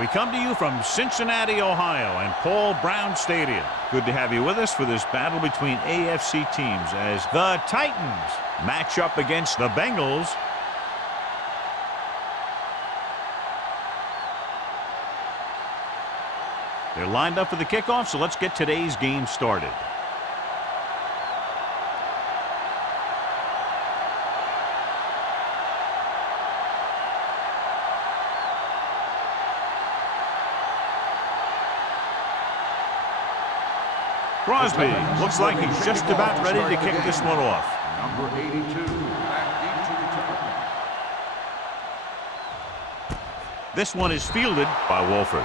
We come to you from Cincinnati, Ohio, and Paul Brown Stadium. Good to have you with us for this battle between AFC teams as the Titans match up against the Bengals. They're lined up for the kickoff, so let's get today's game started. Crosby looks like he's just about ready to kick this one off. Number 82, This one is fielded by Wolford.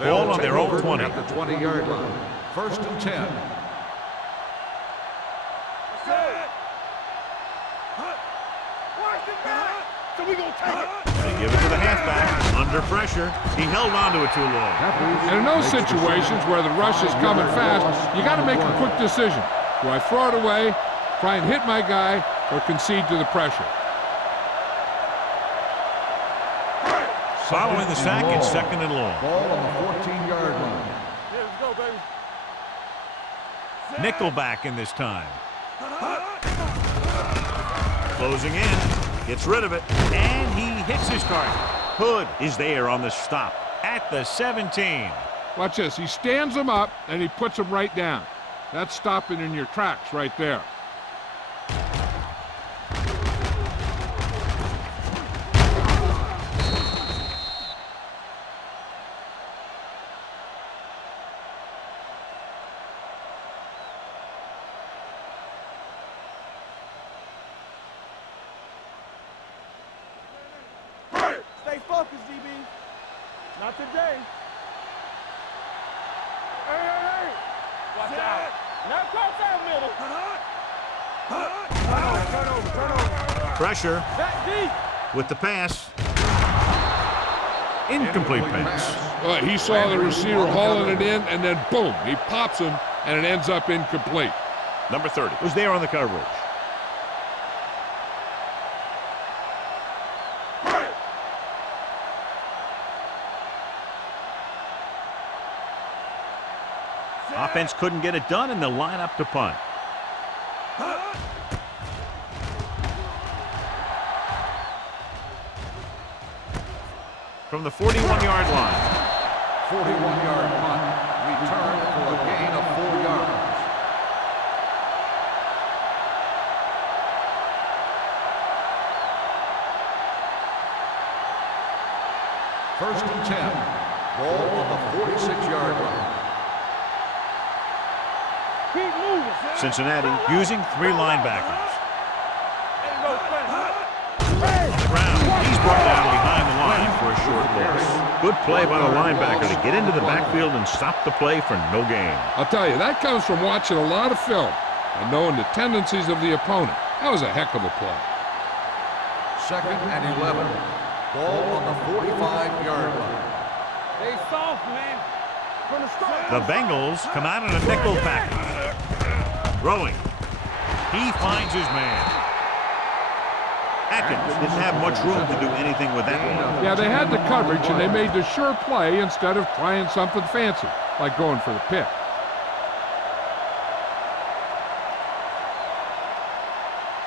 Ball on their own 20. At the 20-yard line. 1st and 10. They give it to the halfback. Under pressure. He held on to it too long. And in those situations where the rush is coming fast, you got to make a quick decision. Do I throw it away, try and hit my guy, or concede to the pressure? Following the sack, it's 2nd and long. Ball on the 14-yard line. Here we go, baby. Nickelback in this time. Closing in. Gets rid of it. And he hits his target. Hood is there on the stop at the 17. Watch this. He stands him up, and he puts him right down. That's stopping in your tracks right there. Stay focused, DB. Not today. Hey. Watch out. Now cross out middle. Turn over. Pressure Back deep. with the pass. Incomplete pass. He saw the receiver hauling it in, and then boom, he pops him, and it ends up incomplete. Number 30 was there on the coverage. Offense couldn't get it done, and they'll line up to punt. From the 41-yard line. 41-yard punt. Return for a gain of 4 yards. First and 10. Ball on the 46-yard line. Keep moving. Cincinnati using 3 linebackers. On the ground, he's brought down behind the line for a short loss. Good play by the linebacker to get into the backfield and stop the play for no gain. I'll tell you, that comes from watching a lot of film and knowing the tendencies of the opponent. That was a heck of a play. 2nd and 11. Ball on the 45-yard line. Stay soft, man. From the start. The Bengals come out in a nickel package. Throwing. He finds his man. Atkins didn't have much room to do anything with that one. Yeah, they had the coverage, and they made the sure play instead of trying something fancy, like going for the pick.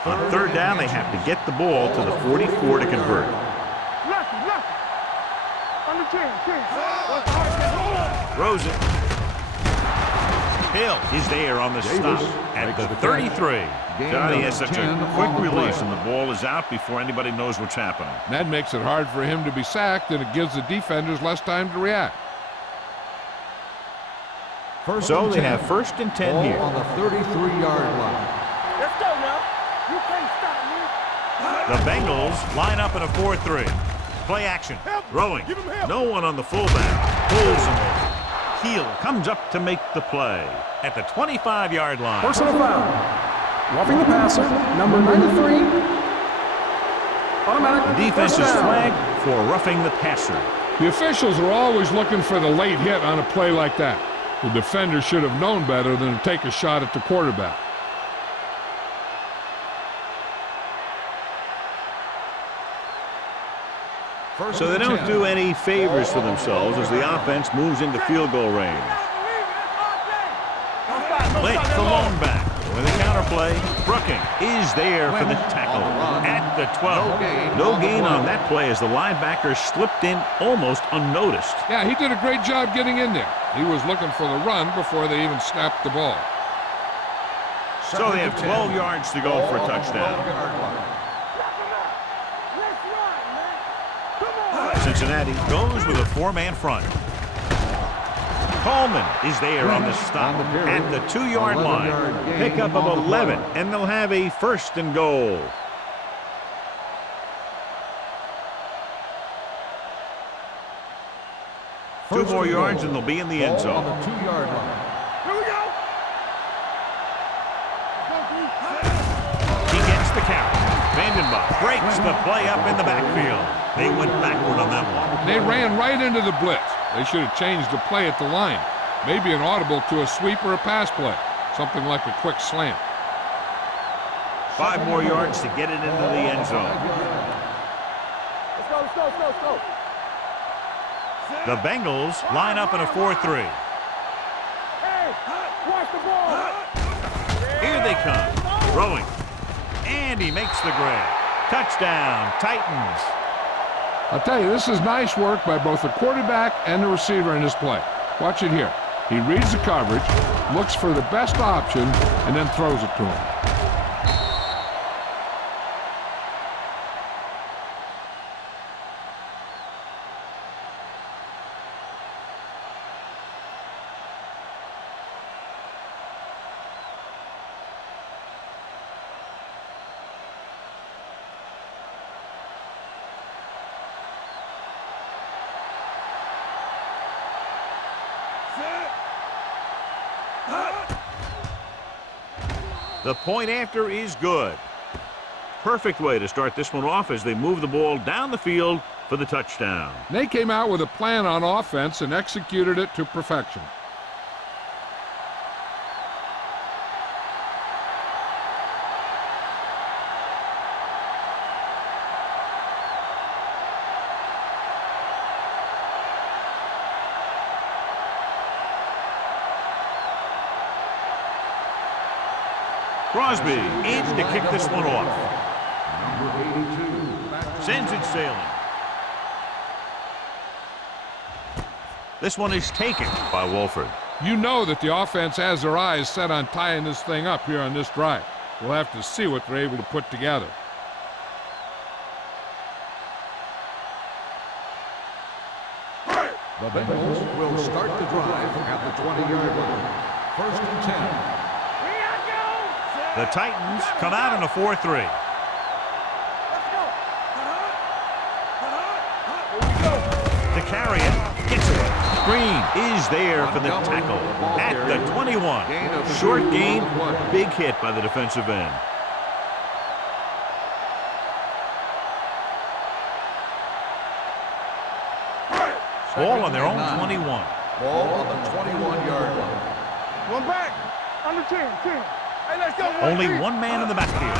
On 3rd down, they have to get the ball to the 44 to convert. Lucky. On the 10. Throws it. Hill is there on the stop at the 33. Johnny has such a quick release, and the ball is out before anybody knows what's happening. That makes it hard for him to be sacked, and it gives the defenders less time to react. So they have 1st and 10 here. On the 33-yard line. Let's go now. You can't stop me. The Bengals line up in a 4-3. Play action. Throwing. No one on the fullback. Pulls him over. Heel comes up to make the play at the 25-yard line. Personal foul. Roughing the passer, number 93. Automatic. The defense is flagged for roughing the passer. The officials are always looking for the late hit on a play like that. The defender should have known better than to take a shot at the quarterback. So they don't do any favors for themselves as the offense moves into field goal range. Blake, the lone back. With a counterplay, Brooking is there for the tackle at the 12. No gain on that play as the linebacker slipped in almost unnoticed. Yeah, he did a great job getting in there. He was looking for the run before they even snapped the ball. So they have 12 yards to go for a touchdown. Cincinnati goes with a four-man front. Coleman is there on the stop at the 2-yard line. Pickup of 11, and they'll have a first and goal. Two more yards, and they'll be in the end zone. On the 2-yard line. Here we go. He gets the carry. Vandenbach breaks the play up in the backfield. They went backward on that one. They ran right into the blitz. They should have changed the play at the line. Maybe an audible to a sweep or a pass play. Something like a quick slant. 5 more yards to get it into the end zone. Let's go, let's go, let's go, let's go. The Bengals line up in a 4-3. Hey, watch the ball. Here they come. Throwing. And he makes the grab. Touchdown, Titans. I'll tell you, this is nice work by both the quarterback and the receiver in this play. Watch it here. He reads the coverage, looks for the best option, and then throws it to him. The point after is good. Perfect way to start this one off as they move the ball down the field for the touchdown. They came out with a plan on offense and executed it to perfection. Crosby in to kick this one off. Number 82. Sends it sailing. This one is taken by Wolford. You know that the offense has their eyes set on tying this thing up here on this drive. We'll have to see what they're able to put together. The Bengals will start the drive at the 20-yard line. First and 10. The Titans come out in a 4-3. To carry it, gets it. Green is there for the tackle at the 21. Short gain, big hit by the defensive end. Ball on their own 21. Ball on the 21-yard line. One back. Under 10. Hey, let's go. Only one man in the backfield.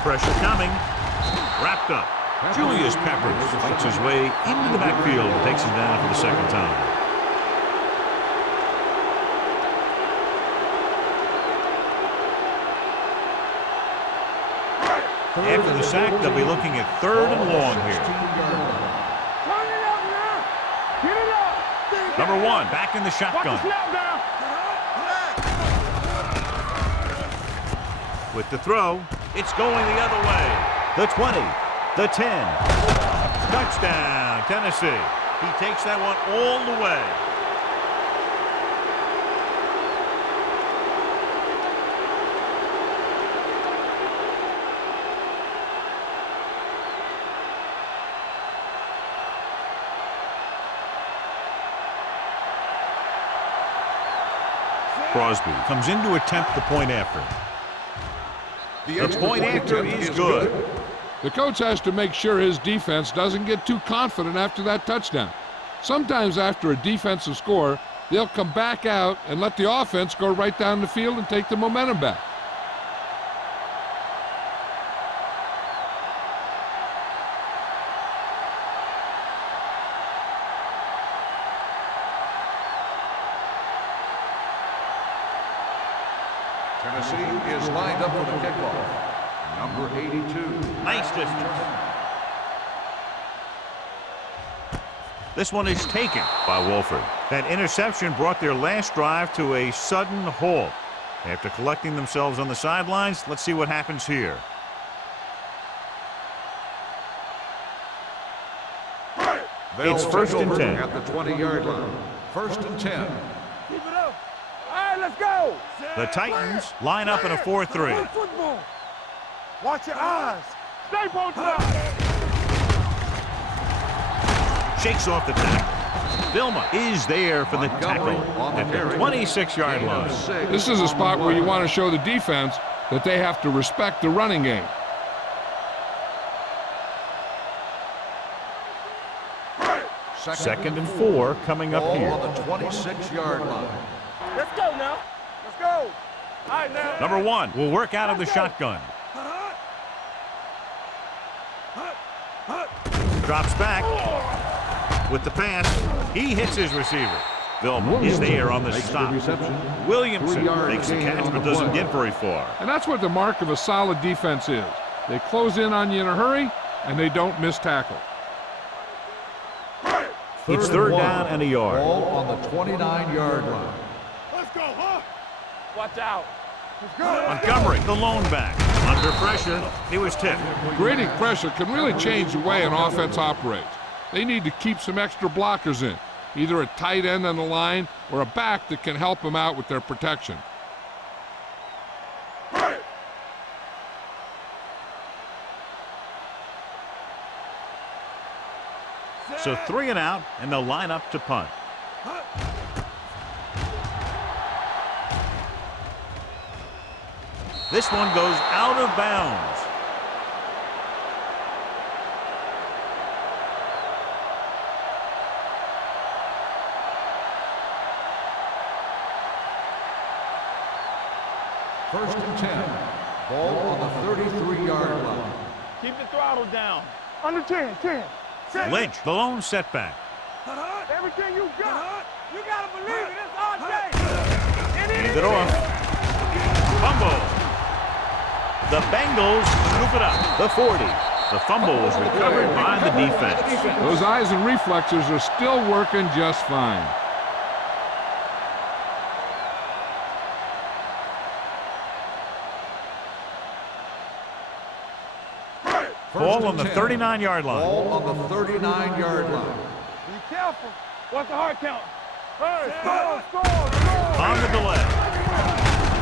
Pressure coming. Wrapped up. Julius Peppers fights his way into the backfield and takes him down for the second time. After the sack, they'll be looking at 3rd and long here. Turn it up now. Get it up. Number 1 back in the Watch shotgun. the snap down. With the throw, it's going the other way. The 20, the 10. Touchdown, Tennessee. He takes that one all the way. Crosby comes in to attempt the point after. The point after is good. The coach has to make sure his defense doesn't get too confident after that touchdown. Sometimes after a defensive score, they'll come back out and let the offense go right down the field and take the momentum back. Tennessee is lined up for the kickoff. Number 82. Nice distance. This one is taken by Wolford. That interception brought their last drive to a sudden halt. After collecting themselves on the sidelines, let's see what happens here. It's first and 10. At the 20-yard line. First and 10. Keep it up. All right, let's go. The Titans line up in a 4-3. Good football. Watch your eyes. Stay posted up. Shakes off the tackle. Vilma is there for the tackle at the 26-yard line. This is a spot where you want to show the defense that they have to respect the running game. Second and 4 coming up here. On the 26-yard line. Let's go now. Let's go. All right, now. Number 1 will work out of the shotgun. Drops back with the pass. He hits his receiver. Vilma is there on the stop. Williamson makes the catch but doesn't get very far. And that's what the mark of a solid defense is. They close in on you in a hurry, and they don't miss tackle. It's third down and a yard. Ball on the 29-yard line. Let's go, huh? Watch out. Let's go. Montgomery, the lone back. Under pressure, he was tipped. Creating pressure can really change the way an offense operates. They need to keep some extra blockers in, either a tight end on the line or a back that can help them out with their protection. So 3 and out, and they'll line up to punt. This one goes out of bounds. First and 10. Ball on the 33-yard line. Keep the throttle down. Under 10, 10. Lynch, the lone setback. Everything you got. You got to believe it. It's our day. Hands it off. Fumble. The Bengals scoop it up. The 40. The fumble was recovered by the defense. Those eyes and reflexes are still working just fine. Ball on the 39-yard line. Ball on the 39-yard line. Be careful. What's the hard count? Hey, score. On the delay.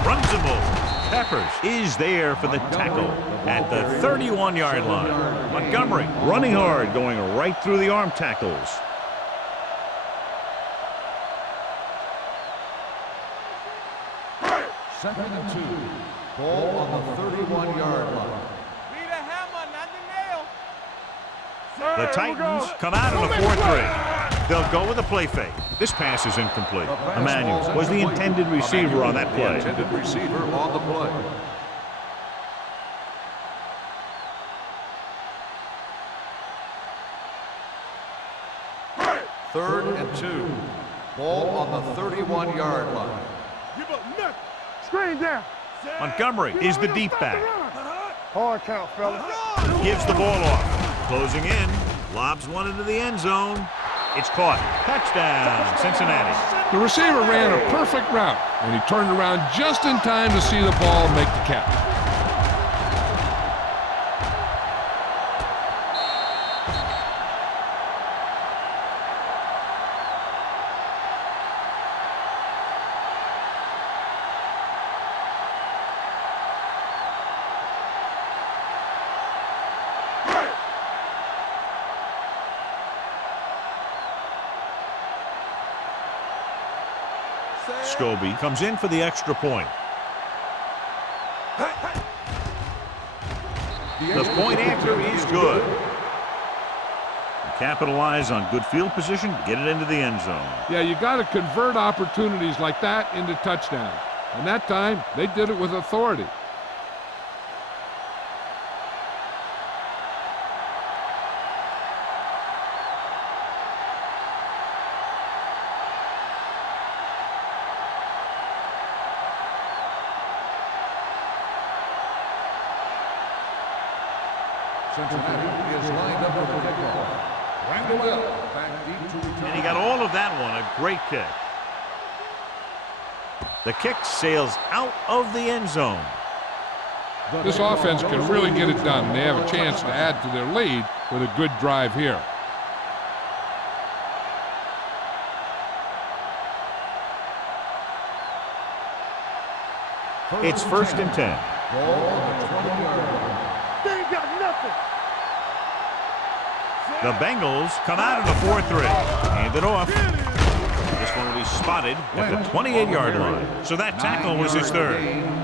Runs him over. Peppers is there for the tackle at the 31-yard line. Montgomery running hard, going right through the arm tackles. Second and 2. Ball on the 31-yard line. Be the hammer, not the nail. The Titans come out in a 4-3. They'll go with a play fake. This pass is incomplete. Emmanuel was the intended receiver on that play. The intended receiver on the play. Third and 2. Ball on the 31-yard line. Give up nothing. Screen down. Montgomery is the deep back. Hard count, fellas. Gives the ball off. Closing in. Lobs one into the end zone. It's caught. Touchdown, Cincinnati. The receiver ran a perfect route, and he turned around just in time to see the ball make the catch. Scobie comes in for the extra point. The point after is good. Capitalize on good field position, get it into the end zone. Yeah, you got to convert opportunities like that into touchdowns. And that time, they did it with authority. Cincinnati is lined up for the kickoff. Randall back deep to return. And he got all of that one, a great kick. The kick sails out of the end zone. This offense can really get it done. They have a chance to add to their lead with a good drive here. It's 1st and 10. Ball on the 20-yard line. They ain't got nothing. The Bengals come out in a 4-3. Hand it off. This one will be spotted at the 28-yard line. So that tackle was his third.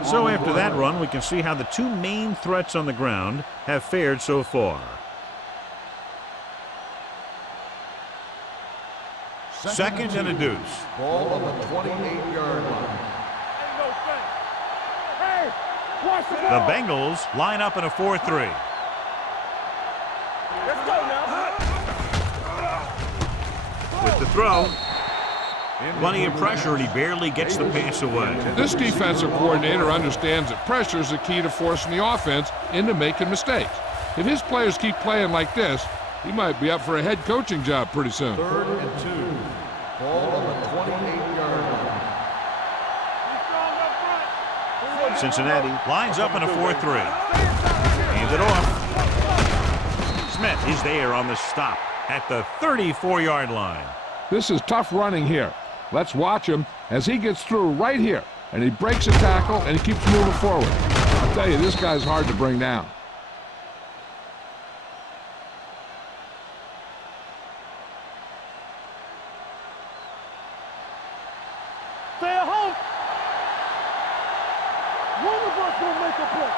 So after that run, we can see how the two main threats on the ground have fared so far. Second and a deuce. Ball on the 28-yard line. Ain't no thing. Hey, watch the The ball. Bengals line up in a 4-3. Let's go now. With the throw. Plenty of pressure, and he barely gets the pass away. This defensive coordinator understands that pressure is the key to forcing the offense into making mistakes. If his players keep playing like this, he might be up for a head coaching job pretty soon. 3rd and 2. Ball on the 28-yard line. Cincinnati lines up in a 4-3. Hands it off. Smith is there on the stop at the 34-yard line. This is tough running here. Let's watch him as he gets through right here. And he breaks a tackle and he keeps moving forward. I'll tell you, this guy's hard to bring down. Stay at home. One of us will make a play.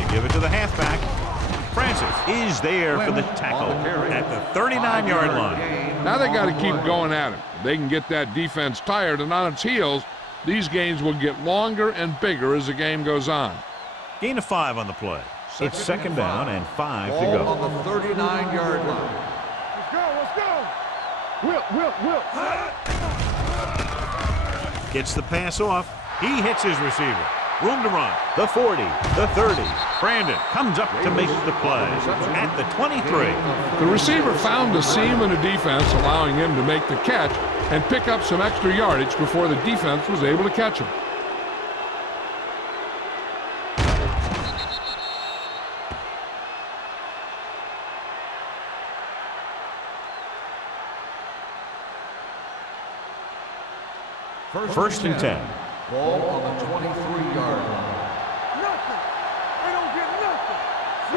You give it to the halfback. Francis is there for the tackle at the 39-yard line. Now they got to keep going at it. If they can get that defense tired and on its heels, these gains will get longer and bigger as the game goes on. Gain of 5 on the play. It's second down and 5 to Ball go. on the 39-yard line. Let's go. Will. Gets the pass off. He hits his receiver. Room to run. The 40, the 30. Brandon comes up to make the play at the 23. The receiver found a seam in the defense, allowing him to make the catch and pick up some extra yardage before the defense was able to catch him. First and 10. Ball on the 23-yard line. Nothing. They don't get nothing.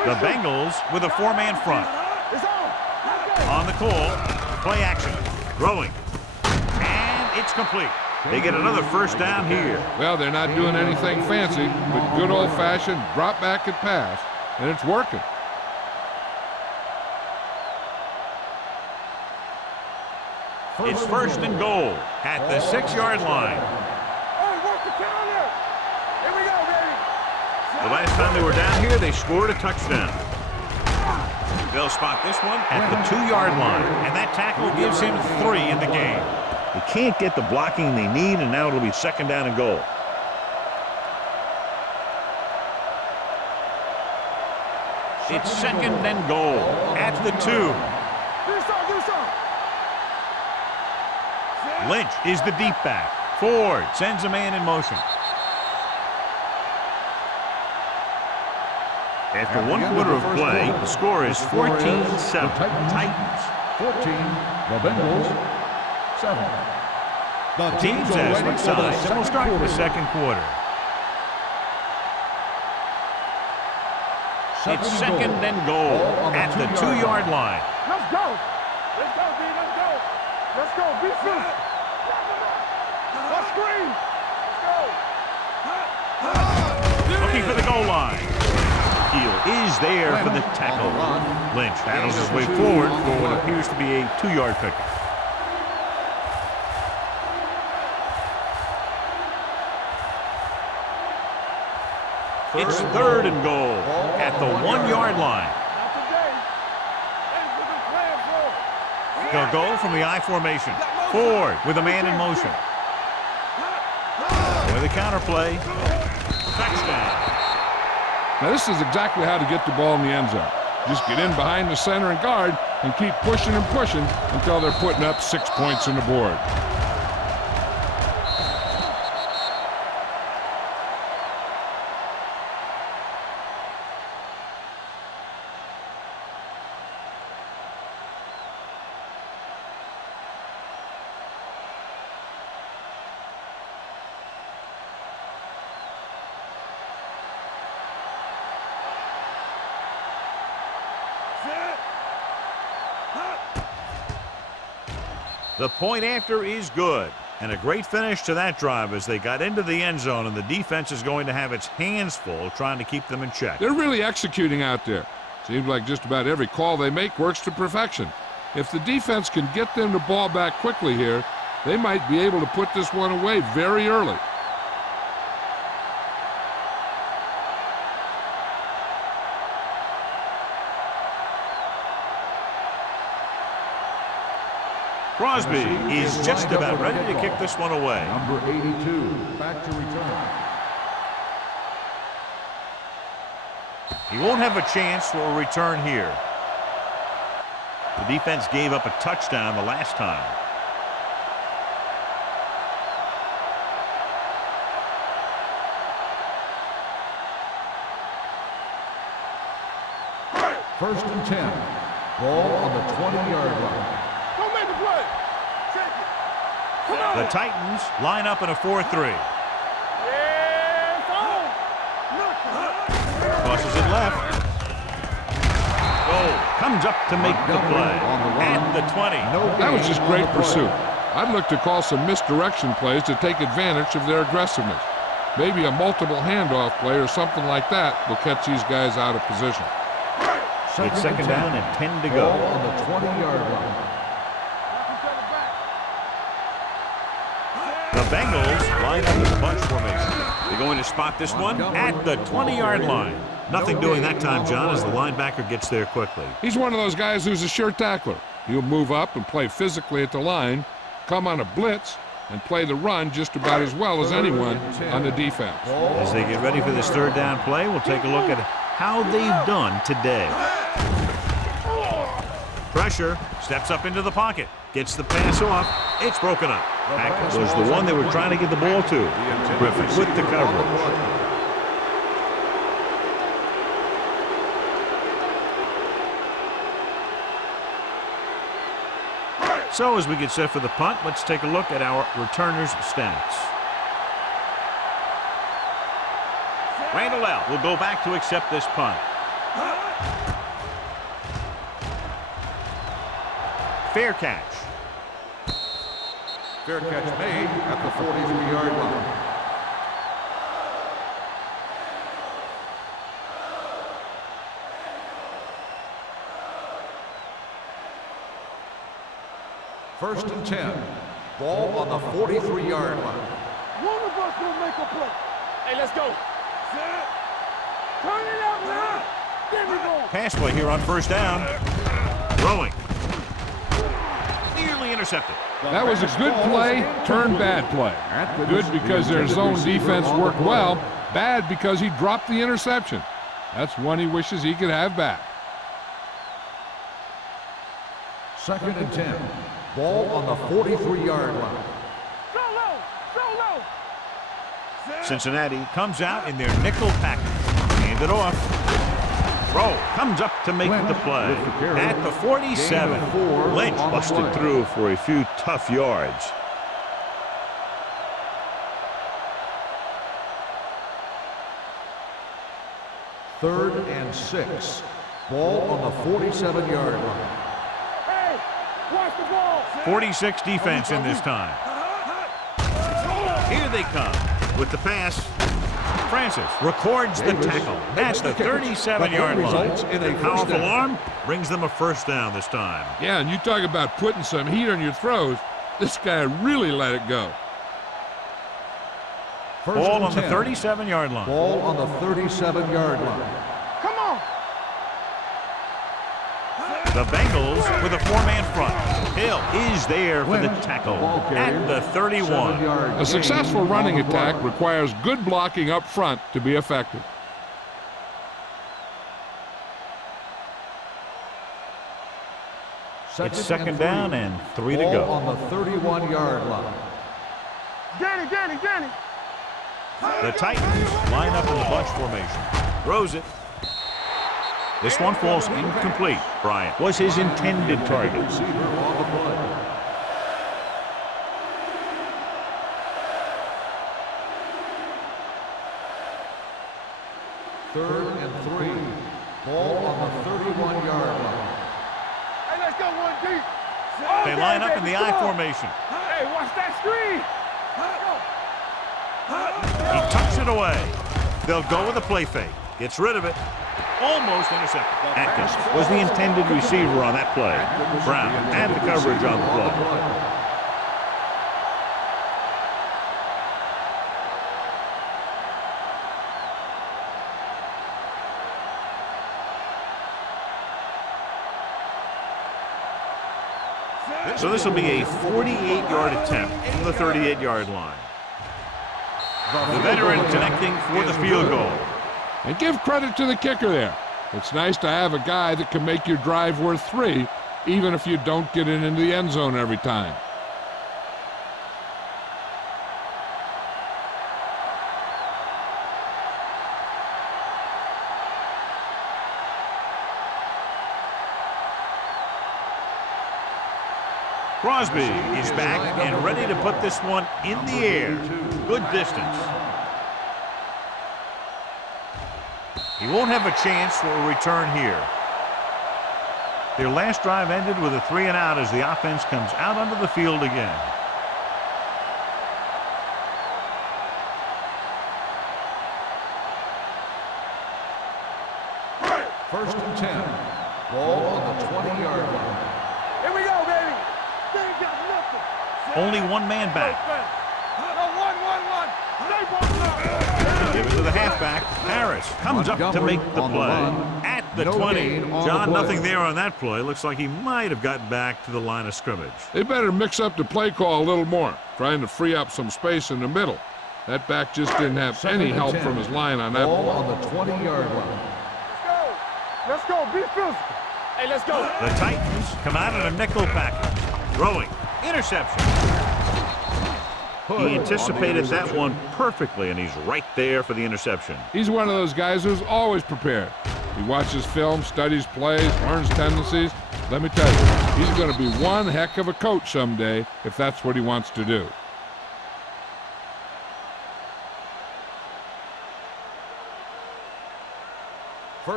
The Bengals with a 4-man front. It's on. Let's go. On the call. Play action. Throwing. And it's complete. They get another first down here. Well, they're not doing anything fancy, but good old-fashioned drop back and pass, and it's working. It's first and goal at the 6-yard line. Hey, work the counter. Here we go, baby. The last time they were down here, they scored a touchdown. They'll spot this one at the 2-yard line, and that tackle gives him 3 in the game. They can't get the blocking they need, and now it'll be second down and goal. It's second and goal at the 2. Do something. Lynch is the deep back. Ford sends a man in motion. After 1 quarter of play, the score is 14-7. Titans. 14, the Bengals, 7. The teams as switch sides, and we'll start the second quarter. It's second and goal at the 2-yard line. Let's go. Let's go, D. Let's go. Let's go. Be free. Let's scream. Let's go. Looking for the goal line. heel is there for the tackle. Lynch battles his way forward for what appears to be a 2-yard pickup. It's 3rd and goal at the 1-yard line. They'll go from the I formation. Ford with a man in motion. With a counterplay. Touchdown. Now this is exactly how to get the ball in the end zone. Just get in behind the center and guard and keep pushing and pushing until they're putting up 6 points on the board. The point after is good. And a great finish to that drive as they got into the end zone, and the defense is going to have its hands full trying to keep them in check. They're really executing out there. Seems like just about every call they make works to perfection. If the defense can get them the ball back quickly here, they might be able to put this one away very early. Crosby is just about ready to kick this one away. Number 82, back to return. He won't have a chance for a return here. The defense gave up a touchdown the last time. First and 10. Ball on the 20-yard line. Don't make the play. Take it. Come on. The Titans line up in a 4-3. Yes, on. Crosses it left. Goal comes up to make the play at the 20. That was just great pursuit. I'd look to call some misdirection plays to take advantage of their aggressiveness. Maybe a multiple handoff play or something like that will catch these guys out of position. It's second down and 10 to go. Ball on the 20-yard line. The Bengals line up in the bunch formation. They're going to spot this one at the 20-yard line. Nothing doing that time, John, as the linebacker gets there quickly. He's one of those guys who's a sure tackler. He'll move up and play physically at the line, come on a blitz, and play the run just about as well as anyone on the defense. As they get ready for this third down play, we'll take a look at how they've done today. Pressure, steps up into the pocket, gets the pass off, it's broken up. That was the one they were trying to get the ball to. Griffin with the coverage. So as we get set for the punt, let's take a look at our returners' stats. Randall L. will go back to accept this punt. Fair catch. Fair catch made at the 43-yard line. First and 10. Ball on the 43-yard line. One of us will make a play. Hey, let's go. Turn it out now. There we go. Pass play here on first down. Throwing. Nearly intercepted. That was a good play, turned bad play. Good because their zone defense worked well. Bad because he dropped the interception. That's one he wishes he could have back. Second and 10. Ball on the 43-yard line. Go low. Go low. Cincinnati comes out in their nickel package. Hand it off. Rowe comes up to make the play. At the 47, Lynch busted through for a few tough yards. Third and 6. Ball on the 47-yard line. Hey, watch the ball. 46 defense in this time. Here they come with the pass. Francis records the tackle at the 37-yard line. A powerful arm brings them a first down this time. Yeah, and you talk about putting some heat on your throws. This guy really let it go. Ball on the 37-yard line. Ball on the 37-yard line. Come on. The Bengals with a four-man front. Hill is there for the tackle at the 31. A successful running attack requires good blocking up front to be effective. It's second down and 3 to Ball go. on the 31-yard line. Danny. The Titans line up in the bunch formation. Throws it. This one falls incomplete. Bryant was his intended target. Receiver on the play. Third and 3. Ball on the 31-yard line. Hey, let's go one deep. They line up in the I formation. Hey, watch that screen. He tucks it away. They'll go with a play fake. Gets rid of it. Almost intercepted. Atkins was the intended receiver on that play. Brown had the coverage on the play. So this will be a 48-yard attempt from the 38-yard line. The veteran connecting for the field goal. And give credit to the kicker there. It's nice to have a guy that can make your drive worth 3, even if you don't get it into the end zone every time. Crosby is back and ready to put this one in the air. Good distance. He won't have a chance for a return here. Their last drive ended with a 3-and-out as the offense comes out onto the field again. First and 10. Ball on the 20-yard line. Here we go, baby. They ain't got nothing. Only one man back. No, one. Give it to the halfback. Harris comes up to make the play. At the 20. John, nothing there on that play. Looks like he might have gotten back to the line of scrimmage. They better mix up the play call a little more, trying to free up some space in the middle. That back just didn't have any help from his line on that Ball play. on the 20-yard line. Let's go. Be physical. Hey, let's go. The Titans come out in a nickel package. Throwing. Interception. He anticipated that one perfectly, and he's right there for the interception. He's one of those guys who's always prepared. He watches film, studies plays, learns tendencies. Let me tell you, he's going to be one heck of a coach someday if that's what he wants to do.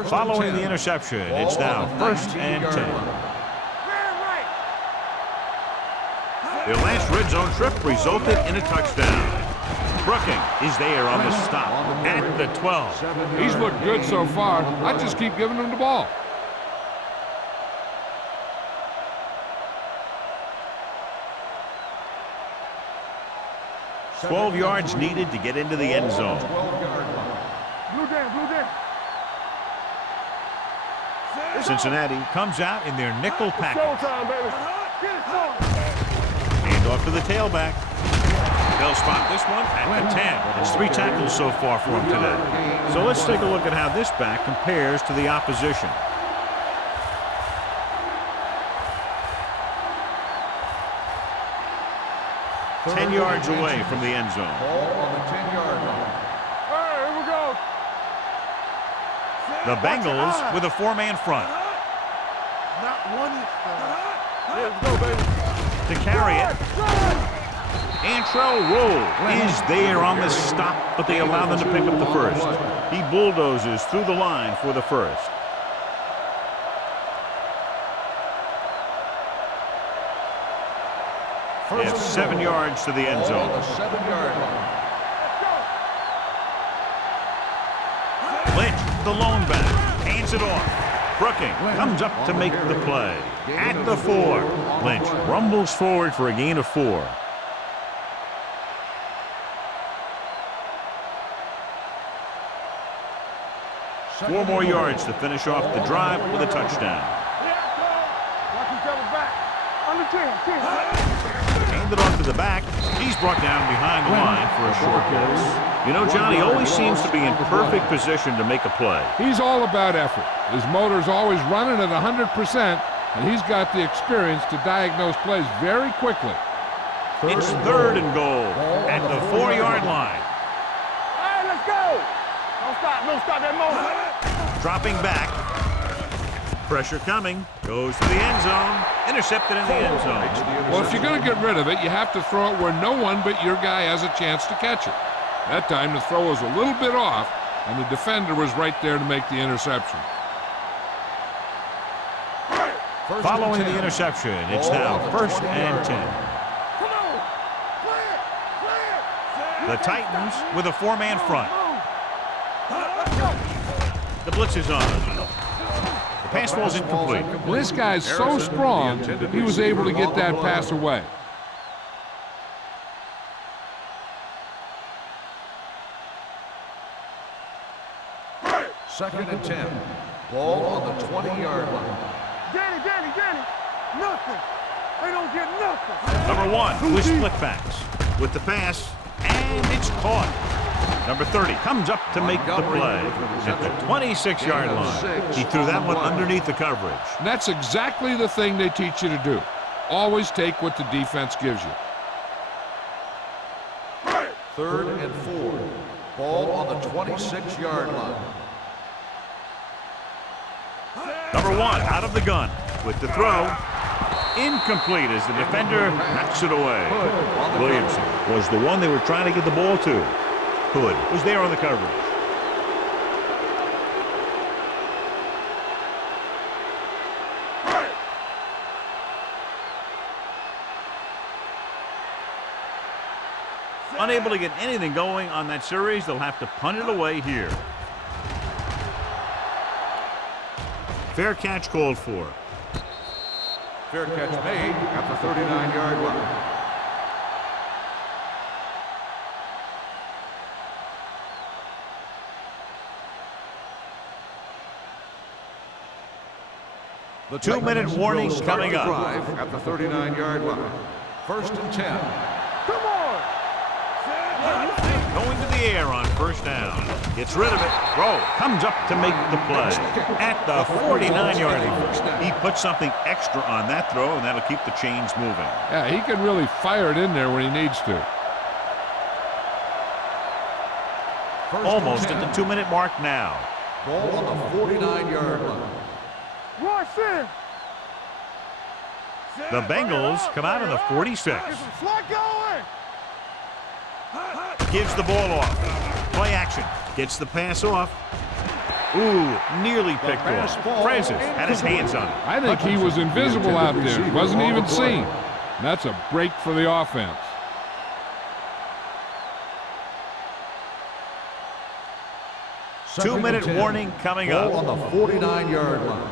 Following the interception, it's now first and 10. Their last red zone trip resulted in a touchdown. Brooking is there on the stop at the 12. He's looked good so far. I just keep giving him the ball. $12 yards needed to get into the end zone. Blue down. Cincinnati comes out in their nickel package. Showtime, baby. Get it started. Hand off to the tailback. They'll spot this one at the 10. It's 3 tackles so far for him today. So let's take a look at how this back compares to the opposition. Ten yards away from the end zone. Ball on the 10-yard line. All right, here we go. The Bengals with a 4-man front. Not one inch. Let's go, baby. To carry it. Antrell Roll is there on the stop, but they allow them to pick up the first. He bulldozes through the line for the first. They have 7 yards to the end zone. Ball on the 7-yard line. the lone back. Hands it off. Brooking comes up to make the play. At the 4. Lynch rumbles forward for a gain of 4. Four more yards to finish off the drive with a touchdown. Watch each other back. Under 10. Handed off to the back. He's brought down behind the line for a short pass. You know, Johnny always seems to be in perfect position to make a play. He's all about effort. His motor's always running at 100%, and he's got the experience to diagnose plays very quickly. It's 3rd and goal at the 4-yard line. All right, let's go. Don't stop that motor. Dropping back. Pressure coming. Goes to the end zone. Intercepted in the end zone. Well, if you're going to get rid of it, you have to throw it where no one but your guy has a chance to catch it. That time the throw was a little bit off, and the defender was right there to make the interception. Following the interception, it's now 1st and 10. Come on. Clear. The Titans with a 4-man front. The blitz is on. The pass ball's incomplete. This guy's so strong, he was able to get that pass away. Second and 10. Ball on the 20-yard line. Danny. Nothing. They don't get nothing. Number 1 with split backs. With the pass, and it's caught. Number 30 comes up to make the play at the 26-yard line. He threw that one underneath the coverage. And that's exactly the thing they teach you to do. Always take what the defense gives you. 3rd and 4. Ball on the 26-yard line. Number 1 out of the gun with the throw. Incomplete as the defender knocks it away. Williamson was the one they were trying to get the ball to. Hood was there on the coverage. Unable to get anything going on that series, they'll have to punt it away here. Fair catch called for. Fair catch made at the 39-yard line. The 2-minute warning coming up. Drive at the 39-yard line. 1st and 10. Come on. Going to the air on 1st down. Gets rid of it. Throw. Comes up to make the play. At the 49-yard line. He puts something extra on that throw, and that'll keep the chains moving. Yeah, he can really fire it in there when he needs to. Almost at the 2-minute mark now. Ball on the 49-yard line. Rush in. The Bengals come out on the 46. Slot going. Gives the ball off. Play action. Gets the pass off. Ooh, nearly picked off. Francis had his hands on it. I think he was invisible out there. He wasn't even seen. And that's a break for the offense. Two-minute warning coming up. Ball on the 49-yard line.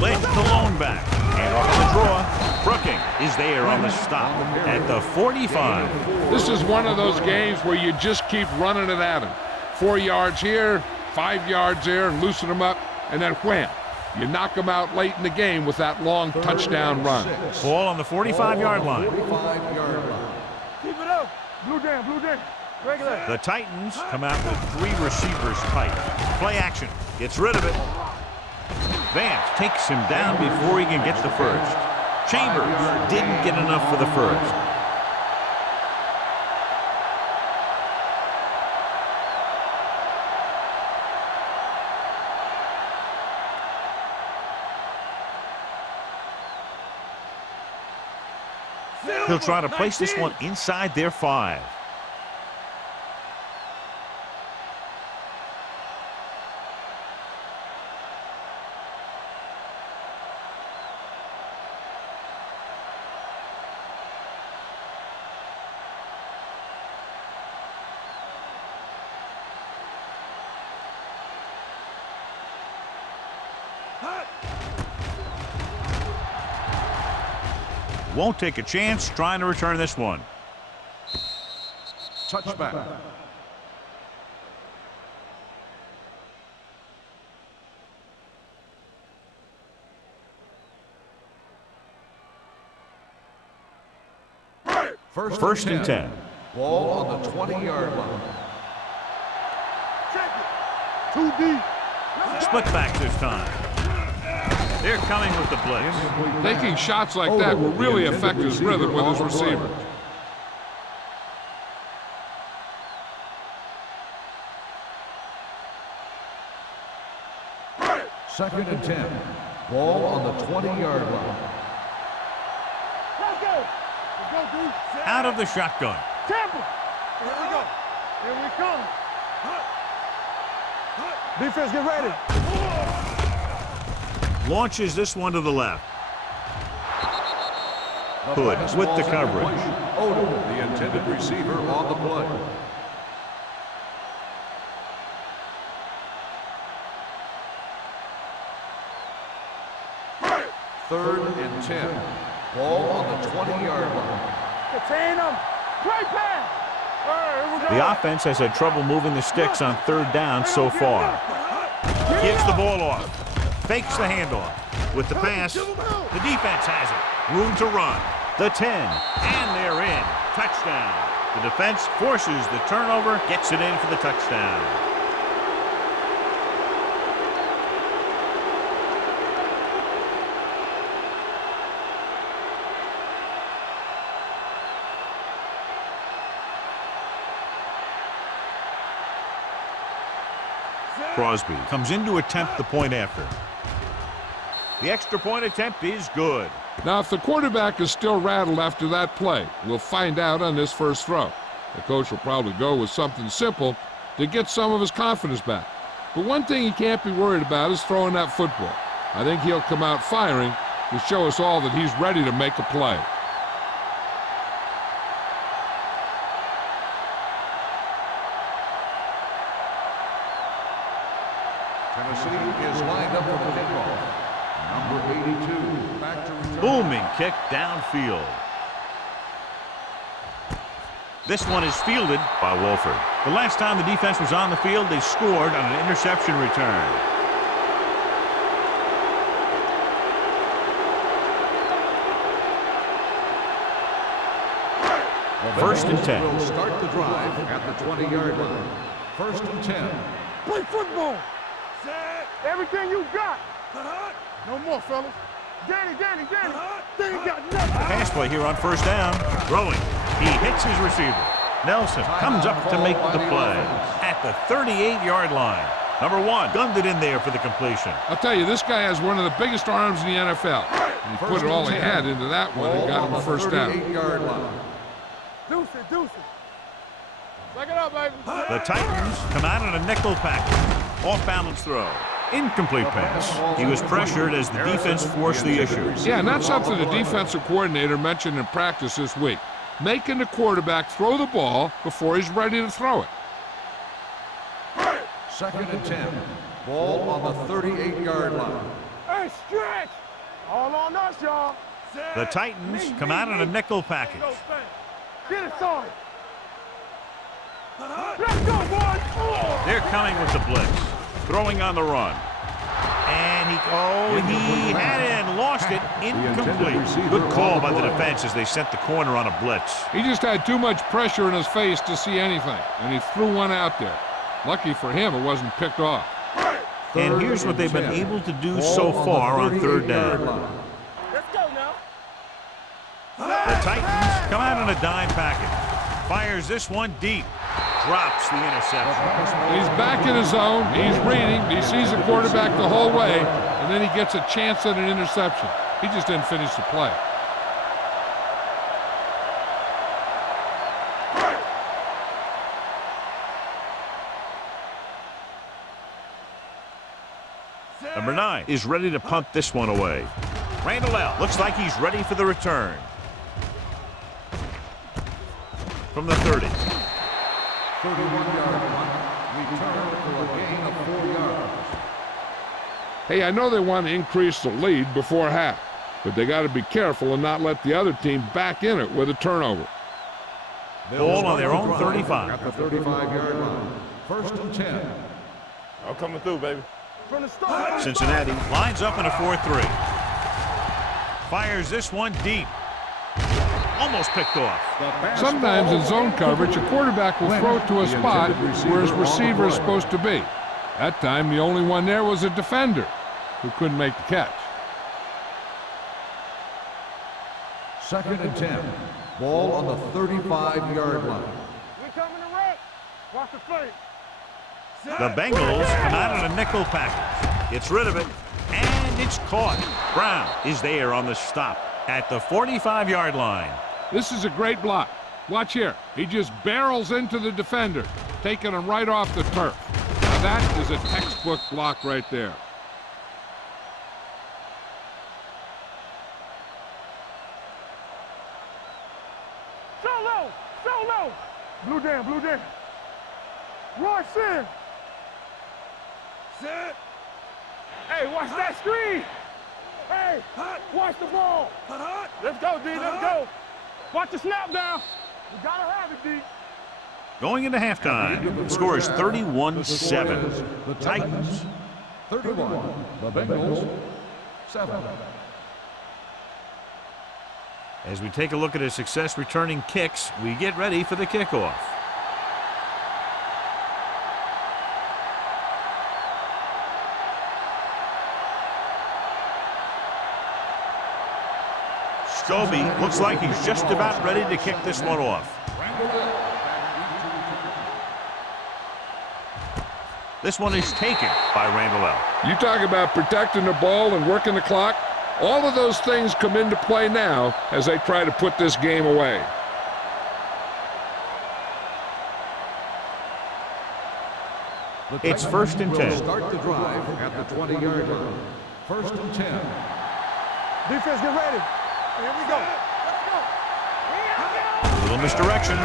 Lynch, the lone back. And off the draw. Brooking is there on the stop at the 45. This is one of those games where you just keep running it at him. 4 yards here, 5 yards there, loosen them up, and then wham. You knock them out late in the game with that long touchdown run. Ball on the 45-yard line. 45-yard line. Keep it up. Blue down. Regular. The Titans come out with 3 receivers tight. Play action. Gets rid of it. Vance takes him down before he can get the first. Chambers didn't get enough for the first. He'll try to place this one inside their 5. Won't take a chance trying to return this one. Touchback. First and 10. Ball on the 20-yard line. Check it. Too deep. Split back this time. They're coming with the blitz. Taking shots like that will really affect his rhythm with his receivers. Second and 10. Ball on the 20-yard line. Let's go. Let's go, dude. Out of the shotgun. Tampa. Here we go. Here we come. Defense, get ready. Launches this one to the left. Hood with the coverage. Odom, the intended receiver, on the play. Third and 10. Ball on the 20-yard line. Contain them. Play pass. All right, here we go. The offense has had trouble moving the sticks on third down so far. Gives the ball off. Fakes the handoff. With the pass, the defense has it. Room to run. The 10. And they're in. Touchdown. The defense forces the turnover, gets it in for the touchdown. Crosby comes in to attempt the point after. The extra point attempt is good. Now, if the quarterback is still rattled after that play, we'll find out on this first throw. The coach will probably go with something simple to get some of his confidence back. But one thing he can't be worried about is throwing that football. I think he'll come out firing to show us all that he's ready to make a play. Tennessee is lined up for the kickoff. Number 82. Back to return. Booming kick downfield. This one is fielded by Wolford. The last time the defense was on the field, they scored on an interception return. First and 10. Will start the drive at the 20-yard line. First and 10. Play football. Everything you got. No more, fellas. Danny. They ain't got nothing. Pass play here on first down. Throwing. He hits his receiver. Nelson comes up to make the play at the 38-yard line. Number 1 gunned it in there for the completion. I'll tell you, this guy has one of the biggest arms in the NFL. He put it all he had into that one and got him a first down. 38-yard line. Deuce it. Back it up, baby. The Titans come out on a nickel package. Off-balance throw. Incomplete pass. He was pressured as the defense forced the issue. Yeah, and that's something the defensive coordinator mentioned in practice this week. Making the quarterback throw the ball before he's ready to throw it. Second and 10. Ball on the 38-yard line. Hey, stretch. All on us, y'all. The Titans come out on a nickel package. Get it started. Let's go, boys. They're coming with the blitz. Throwing on the run. And he had it and lost it. Incomplete. Good call by the defense as they sent the corner on a blitz. He just had too much pressure in his face to see anything, and he threw one out there. Lucky for him, it wasn't picked off. And here's what they've been able to do so far on third down. Let's go now. The Titans come out on a dime package. Fires this one deep. Drops the interception. He's back in his zone. He's reading. He sees the quarterback the whole way, and then he gets a chance at an interception. He just didn't finish the play. Number 9 is ready to punt this one away. Randall L. looks like he's ready for the return. From the 30. 31-yard line. Return for a gain of 4 yards. Hey, I know they want to increase the lead before half, but they got to be careful and not let the other team back in it with a turnover. Ball on their own 35. At the 35-yard line. First and 10. I'm coming through, baby. From the start. Cincinnati lines up in a 4-3. Fires this one deep. Almost picked off. Sometimes in zone coverage, a quarterback will throw it to a spot where his receiver is supposed to be. That time, the only one there was a defender who couldn't make the catch. Second and 10. Ball on the 35-yard line. We coming to wreck. Watch the play. The Bengals come out in a nickel package. Gets rid of it, and it's caught. Brown is there on the stop at the 45-yard line. This is a great block. Watch here. He just barrels into the defender, taking him right off the turf. Now that is a textbook block right there. Solo. Blue down. Roy Sin. Set. Hey, watch that screen. Hey, watch the ball. Let's go, D, let's go. Watch the snap down. You gotta have it, D. Going into halftime, the score is 31-7. The Titans, 31. The Bengals, 7. As we take a look at his success returning kicks, we get ready for the kickoff. Scobie looks like he's just about ready to kick this one off. This one is taken by Randall L. You talk about protecting the ball and working the clock. All of those things come into play now as they try to put this game away. It's first and 10. Start the drive at the 20-yard line. First and 10. Defense, get ready. Here we go. Let's go. A little misdirection.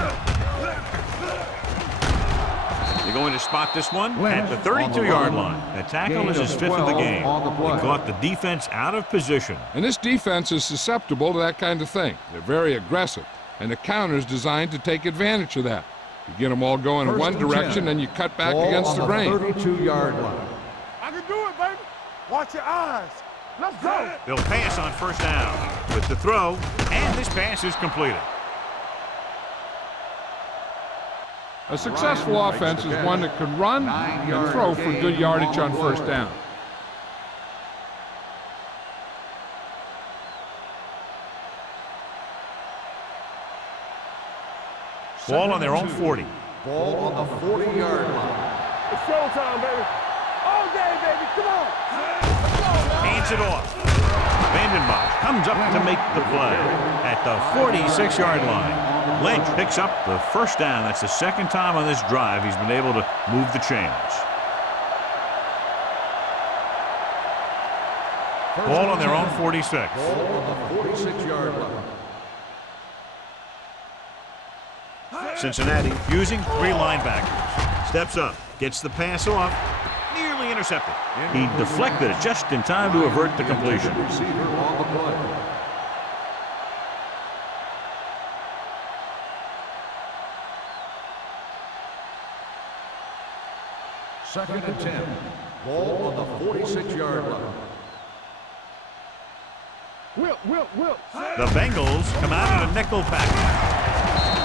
They're going to spot this one at the 32-yard line. The tackle is his 5th of the game. He caught the defense out of position. And this defense is susceptible to that kind of thing. They're very aggressive, and the counter is designed to take advantage of that. You get them all going in one direction, and you cut back against the grain. 32-yard line. I can do it, baby. Watch your eyes. Let's go. They'll pass on first down with the throw, and this pass is completed. A successful offense is one that can run and throw for good yardage on first down. Ball on their own 40. Ball on the 40-yard line. It's showtime, baby. All day, baby. Come on. Let's go, man. Hands it off. Vandenbosch comes up to make the play at the 46-yard line. Lynch picks up the first down. That's the second time on this drive he's been able to move the chains. Ball on their own 46. Ball on the 46-yard line. Cincinnati using 3 linebackers. Steps up, gets the pass off, nearly intercepted. He deflected it just in time to avert the completion. Receiver on the play. Second and 10. Ball on the 46-yard line. Whip. The Bengals come out in a nickel package.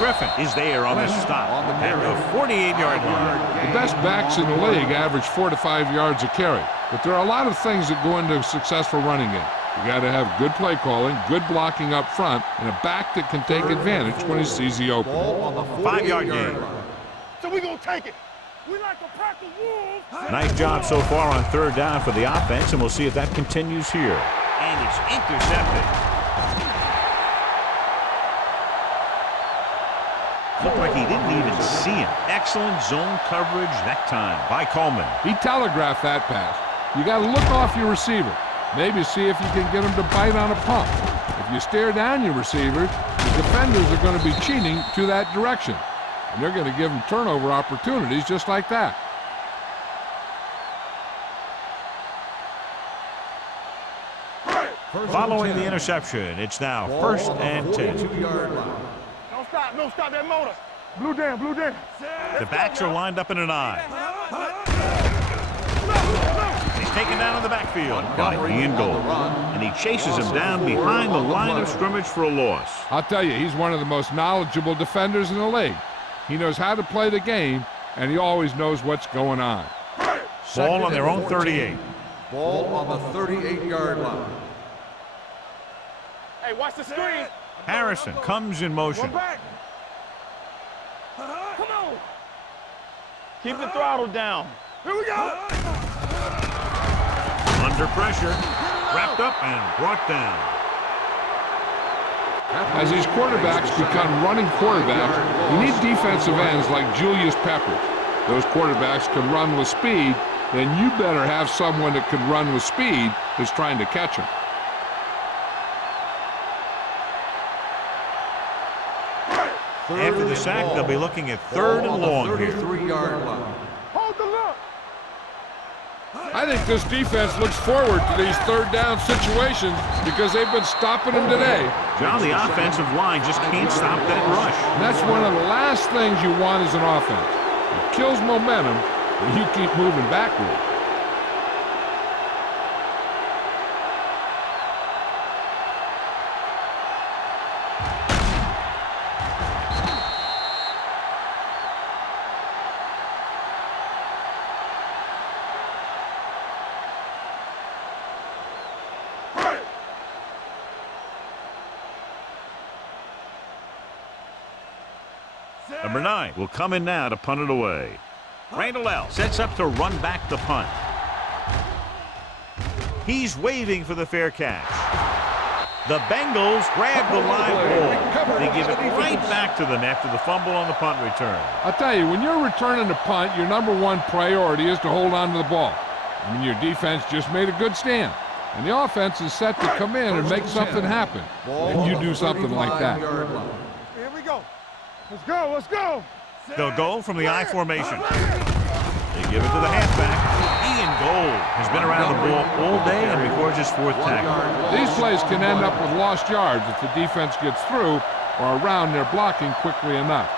Griffin is there on the stop at the 48-yard line. The best backs in the league average 4 to 5 yards a carry. But there are a lot of things that go into a successful running game. You got to have good play calling, good blocking up front, and a back that can take advantage when he sees the opening. Ball on the 5-yard gain. So we gonna take it. We like a pack of wolves. Nice job so far on third down for the offense, and we'll see if that continues here. And it's intercepted. Looked like he didn't even see him. Excellent zone coverage that time by Coleman. He telegraphed that pass. You got to look off your receiver. Maybe see if you can get him to bite on a pump. If you stare down your receiver, the defenders are going to be cheating to that direction. And they're going to give them turnover opportunities just like that. Following the interception, it's now first and 10. 42-yard line. Don't stop that motor. Blue down, blue down. The backs are lined up in an I. He's taken down in the backfield by Ian Gold, and he chases him down behind the line of scrimmage for a loss. I'll tell you, he's one of the most knowledgeable defenders in the league. He knows how to play the game, and he always knows what's going on. Ball on their own 38. Ball on the 38-yard line. Hey, watch the screen. Harrison comes in motion. One back. Come on. Keep the throttle down. Here we go. Under pressure, wrapped up and brought down. As these quarterbacks become running quarterbacks, you need defensive ends like Julius Peppers. Those quarterbacks can run with speed, then you better have someone that can run with speed that's trying to catch him. After the sack, they'll be looking at third and long here. 33-yard line. Hold the look. I think this defense looks forward to these third down situations because they've been stopping them today. John, the offensive line just can't stop that rush. And that's one of the last things you want as an offense. It kills momentum when you keep moving backward. Number 9 will come in now to punt it away. Randall L. sets up to run back the punt. He's waving for the fair catch. The Bengals grab the live ball. They give it right back to them after the fumble on the punt return. I'll tell you, when you're returning a punt, your number one priority is to hold on to the ball. I mean, your defense just made a good stand. And the offense is set to come in and make something happen. And you do something like that. Here we go. Let's go, let's go. They'll go from the I formation. They give it to the halfback. Ian Gold has been around the ball all day and records his fourth tackle. These plays can end up with lost yards if the defense gets through or around their blocking quickly enough.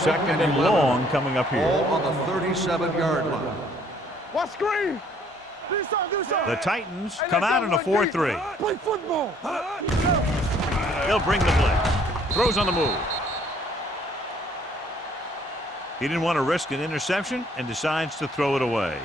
Second and long coming up here. Ball on the 37-yard line. Watch screen. The Titans come out in a 4-3. Play football. They'll bring the blitz. Throws on the move. He didn't want to risk an interception and decides to throw it away.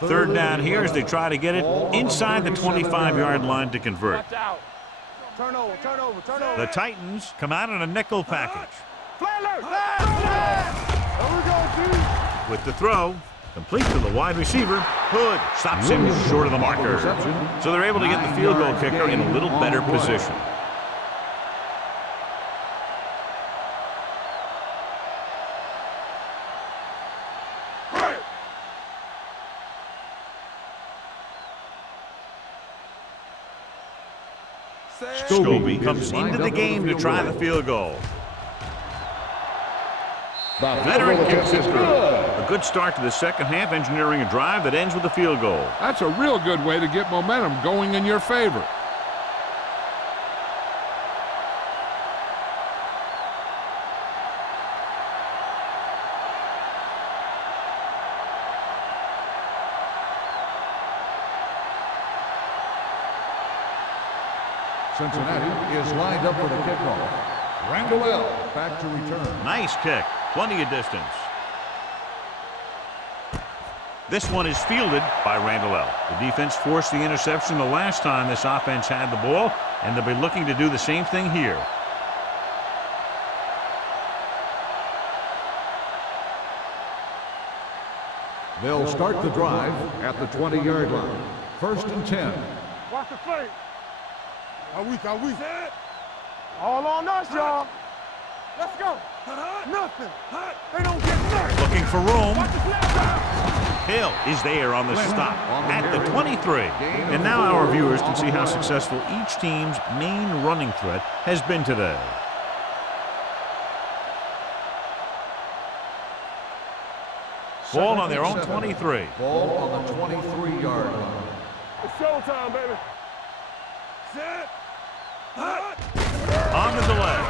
Third down here as they try to get it inside the 25-yard line to convert. Watch out. Turnover, turnover, turnover. The Titans come out in a nickel package. Fly alert. There we go, dude. With the throw, complete to the wide receiver, Hood stops him short of the marker. So they're able to get the field goal kicker in a little better position. Scobie comes into the game to try the field goal. The veteran kicks it through. A good start to the second half, engineering a drive that ends with a field goal. That's a real good way to get momentum going in your favor. Cincinnati is lined up for the kickoff. Randall L. back to return. Nice kick. Plenty of distance. This one is fielded by Randall L. The defense forced the interception the last time this offense had the ball, and they'll be looking to do the same thing here. They'll start the drive at the 20-yard line. First and 10. Watch the play. Are we? All on us, y'all. Let's go. Nothing. They don't get nothing. Looking for room. Watch the snap down. Hill is there on the stop at the 23. And now our viewers can see how successful each team's main running threat has been today. Ball on their own 23. Ball on the 23-yard line. It's showtime, baby. Set. On the delay.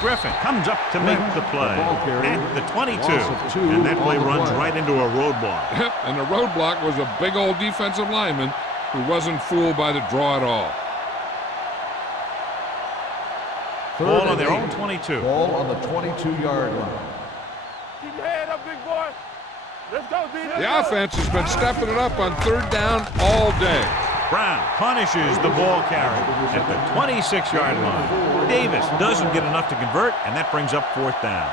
Griffin comes up to make the play at the 22. And that play runs right into a roadblock. Yep, and the roadblock was a big old defensive lineman who wasn't fooled by the draw at all. Ball on their own 22. Ball on the 22-yard line. Keep your head up, big boy. Let's go, D. The offense has been stepping it up on third down all day. Brown punishes the ball carrier at the 26-yard line. Davis doesn't get enough to convert, and that brings up fourth down.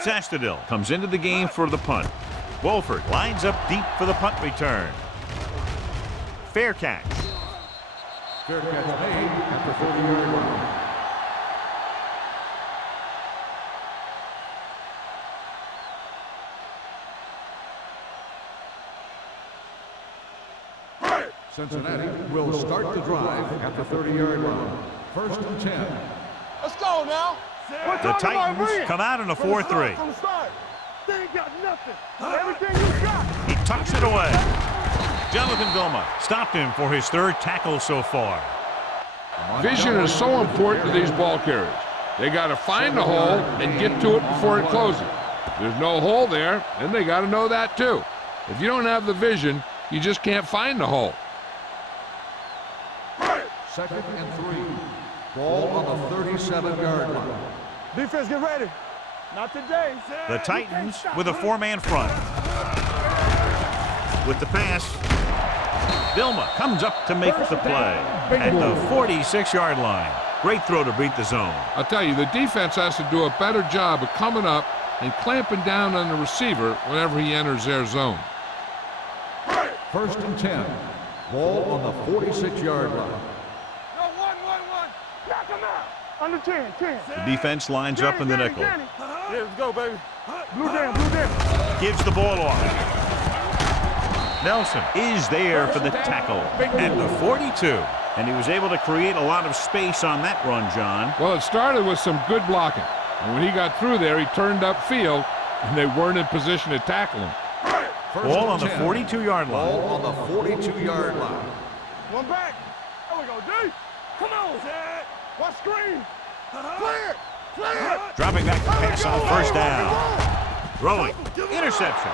Sastadil comes into the game for the punt. Wolford lines up deep for the punt return. Fair catch. Fair catch made at the 30-yard line. Cincinnati will start the drive at the 30-yard line. First and 10. Let's go now. The Titans come out in a 4-3. From the start. They ain't got nothing. Everything you got. He tucks it away. Jonathan Vilma stopped him for his third tackle so far. Vision is so important to these ball carriers. They got to find the hole and get to it before it closes. There's no hole there, and they got to know that too. If you don't have the vision, you just can't find the hole. Second and 3. Ball on the 37-yard line. Defense, get ready. Not today. The Titans with a four-man front. With the pass, Vilma comes up to make the play at the 46-yard line. Great throw to beat the zone. I'll tell you, the defense has to do a better job of coming up and clamping down on the receiver whenever he enters their zone. First and 10. Ball on the 46-yard line. No, one. Knock him out. Under 10. The defense lines up in the nickel. Yeah, let's go, baby. Blue down. Gives the ball off. Nelson is there for the tackle at the 42. And he was able to create a lot of space on that run, John. Well, it started with some good blocking. And when he got through there, he turned upfield, and they weren't in position to tackle him. Ball on the 42-yard line. Ball on the 42-yard line. One back. There we go, D. Come on. Watch screen. Clear. Dropping back to pass on first down. Throwing. Interception.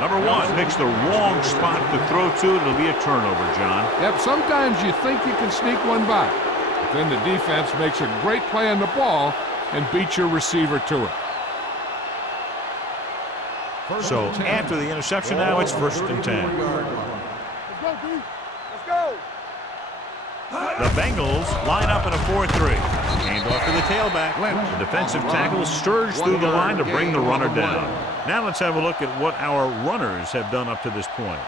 Number 1 picks the wrong spot to throw to. It'll be a turnover, John. Yep, sometimes you think you can sneak one by. But then the defense makes a great play on the ball and beats your receiver to it. So after the interception now, it's first and 10. Let's go, D. Let's go. The Bengals line up in a 4-3. Handoff to the tailback. The defensive tackle surged through the line to bring the runner down. Now let's have a look at what our runners have done up to this point.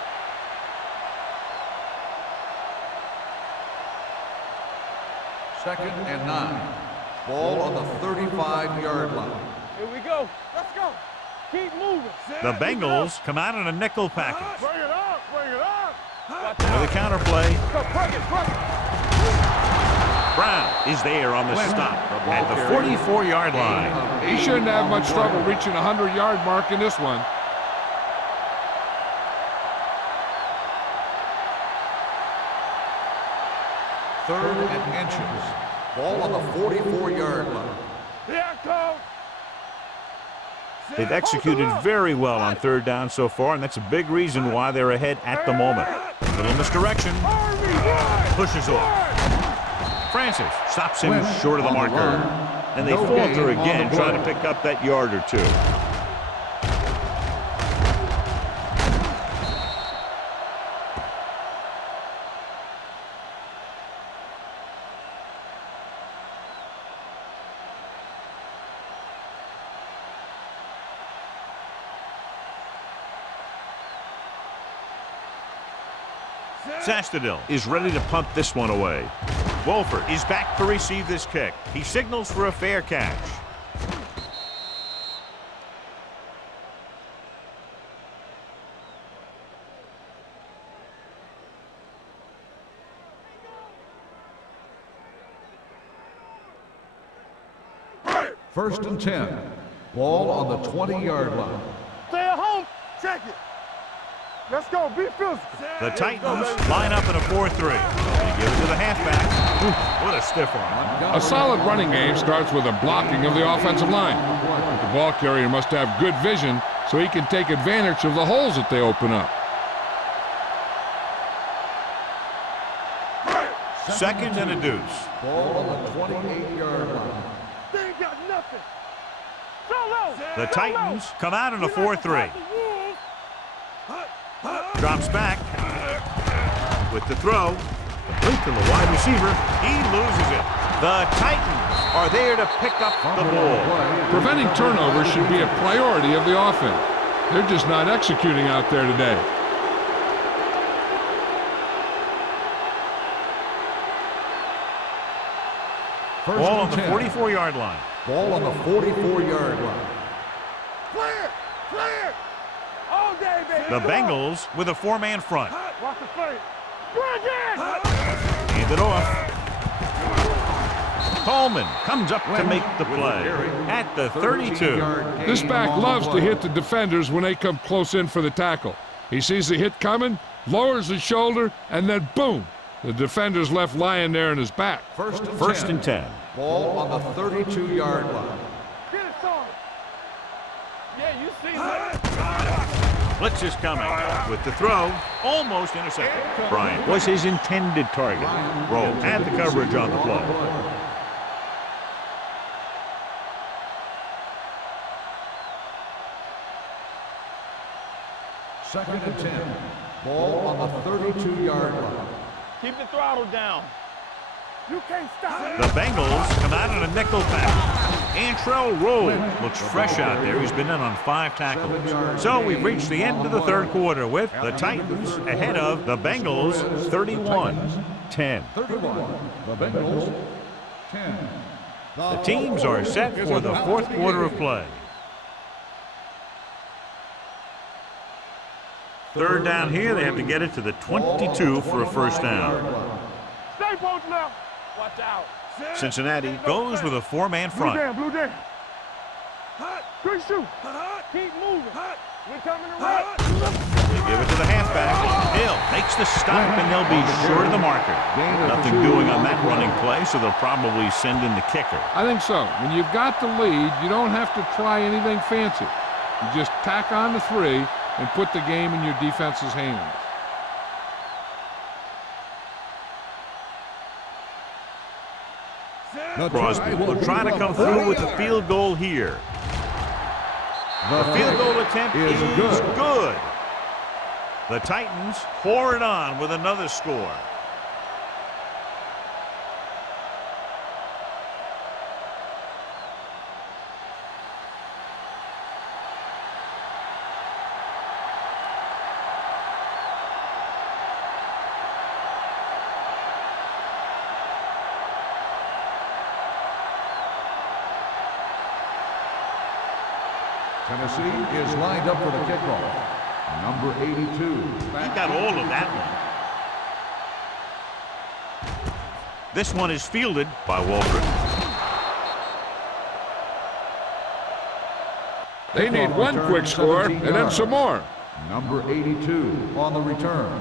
Second and 9. Ball on the 35-yard line. Here we go. Let's go. Keep moving. The Bengals come out in a nickel package. Bring it up. With a counter play, Go, plug it. Brown is there on the stop at the 44-yard line. He shouldn't have much trouble reaching the 100-yard mark in this one. Third and inches. Ball on the 44-yard line. Here, coach. They've executed very well on third down so far, and that's a big reason why they're ahead at the moment. Little misdirection. Pushes off. Francis stops him short of the marker. And they falter again, trying to pick up that yard or two. Zastadil is ready to punt this one away. Wolford is back to receive this kick. He signals for a fair catch. First and 10. Ball on the 20-yard line. Stay at home. Check it. Let's go. Be physical. The Titans line up in a 4-3. They give it to the halfback. Ooh, what a stiff arm. A solid running game starts with a blocking of the offensive line. The ball carrier must have good vision so he can take advantage of the holes that they open up. Second and a deuce. Ball on the 28-yard line. They ain't got nothing. Solo. The Titans come out in a 4-3. Drops back with the throw. Complete to the wide receiver. He loses it. The Titans are there to pick up the ball. Preventing turnovers should be a priority of the offense. They're just not executing out there today. Ball on the 44-yard line. Ball on the 44-yard line. Clear. Clear. All day, baby. The Bengals with a 4-man front. Watch the play. Bring it. Hand it off. Coleman comes up to make the play at the 32. This back loves to hit the defenders when they come close in for the tackle. He sees the hit coming, lowers his shoulder, and then boom, the defender's left lying there in his back. First and 10. Ball on the 32-yard line. Get it, son. Yeah, you see that. Blitz is coming with the throw. Almost intercepted. Bryant was his intended target. Rowe had the coverage on the play. Second and 10. Ball on the 32-yard line. Keep the throttle down. You can't stop. The Bengals come out in a nickel pack. Antrell Rowe looks fresh out there. He's been in on 5 tackles. So we've reached the end of the third quarter with the Titans ahead of the Bengals 31-10. 31. The Bengals 10. The teams are set for the fourth quarter of play. Third down here, they have to get it to the 22 for a first down. Stay both now. Watch out. Cincinnati goes with a 4-man Blue front. down, blue down. Good shoot. Keep moving. We're coming around. They give it to the halfback. Hill makes the stop, and they'll be short of the marker. Nothing doing on that running play, so they'll probably send in the kicker. I think so. When you've got the lead, you don't have to try anything fancy. You just tack on the 3 and put the game in your defense's hands. Crosby will try to come through with the field goal here. The field goal attempt is good. The Titans pour it on with another score. Tennessee is lined up for the kickoff. Number 82. He got all of that one. This one is fielded by Wolford. They need one quick score and then some more. Number 82 on the return.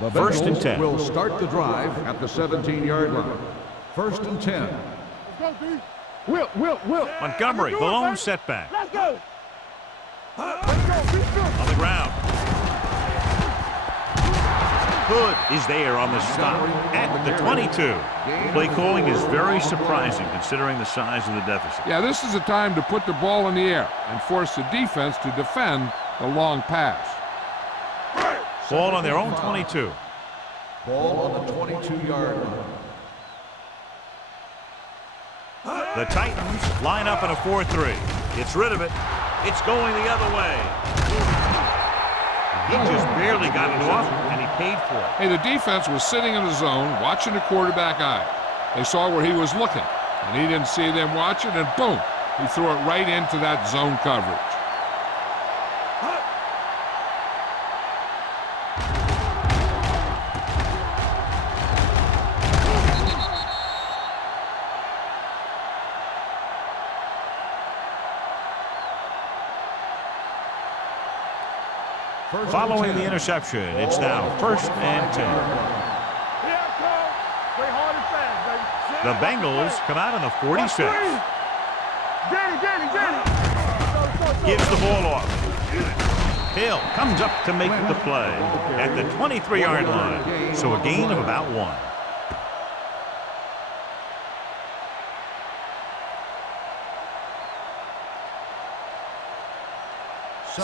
The First and Bengals 10. will start the drive at the 17-yard line. First and 10. Let's go, D. Will. Montgomery, the lone setback. Let's go. Let's go. Be still. On the ground. Hood is there on the stop at the 22. Play calling is very surprising considering the size of the deficit. Yeah, this is a time to put the ball in the air and force the defense to defend the long pass. Ball on their own 22. Ball on the 22-yard line. The The Titans line up in a 4-3. Gets rid of it. It's going the other way. He just barely got it off, and he paid for it. Hey, the defense was sitting in the zone, watching the quarterback eye. They saw where he was looking, and he didn't see them watching, and boom, he threw it right into that zone coverage. Following the interception, it's now 1st and 10. The Bengals come out in the 46. Gives the ball off. Hill comes up to make the play at the 23-yard line. So a gain of about 1.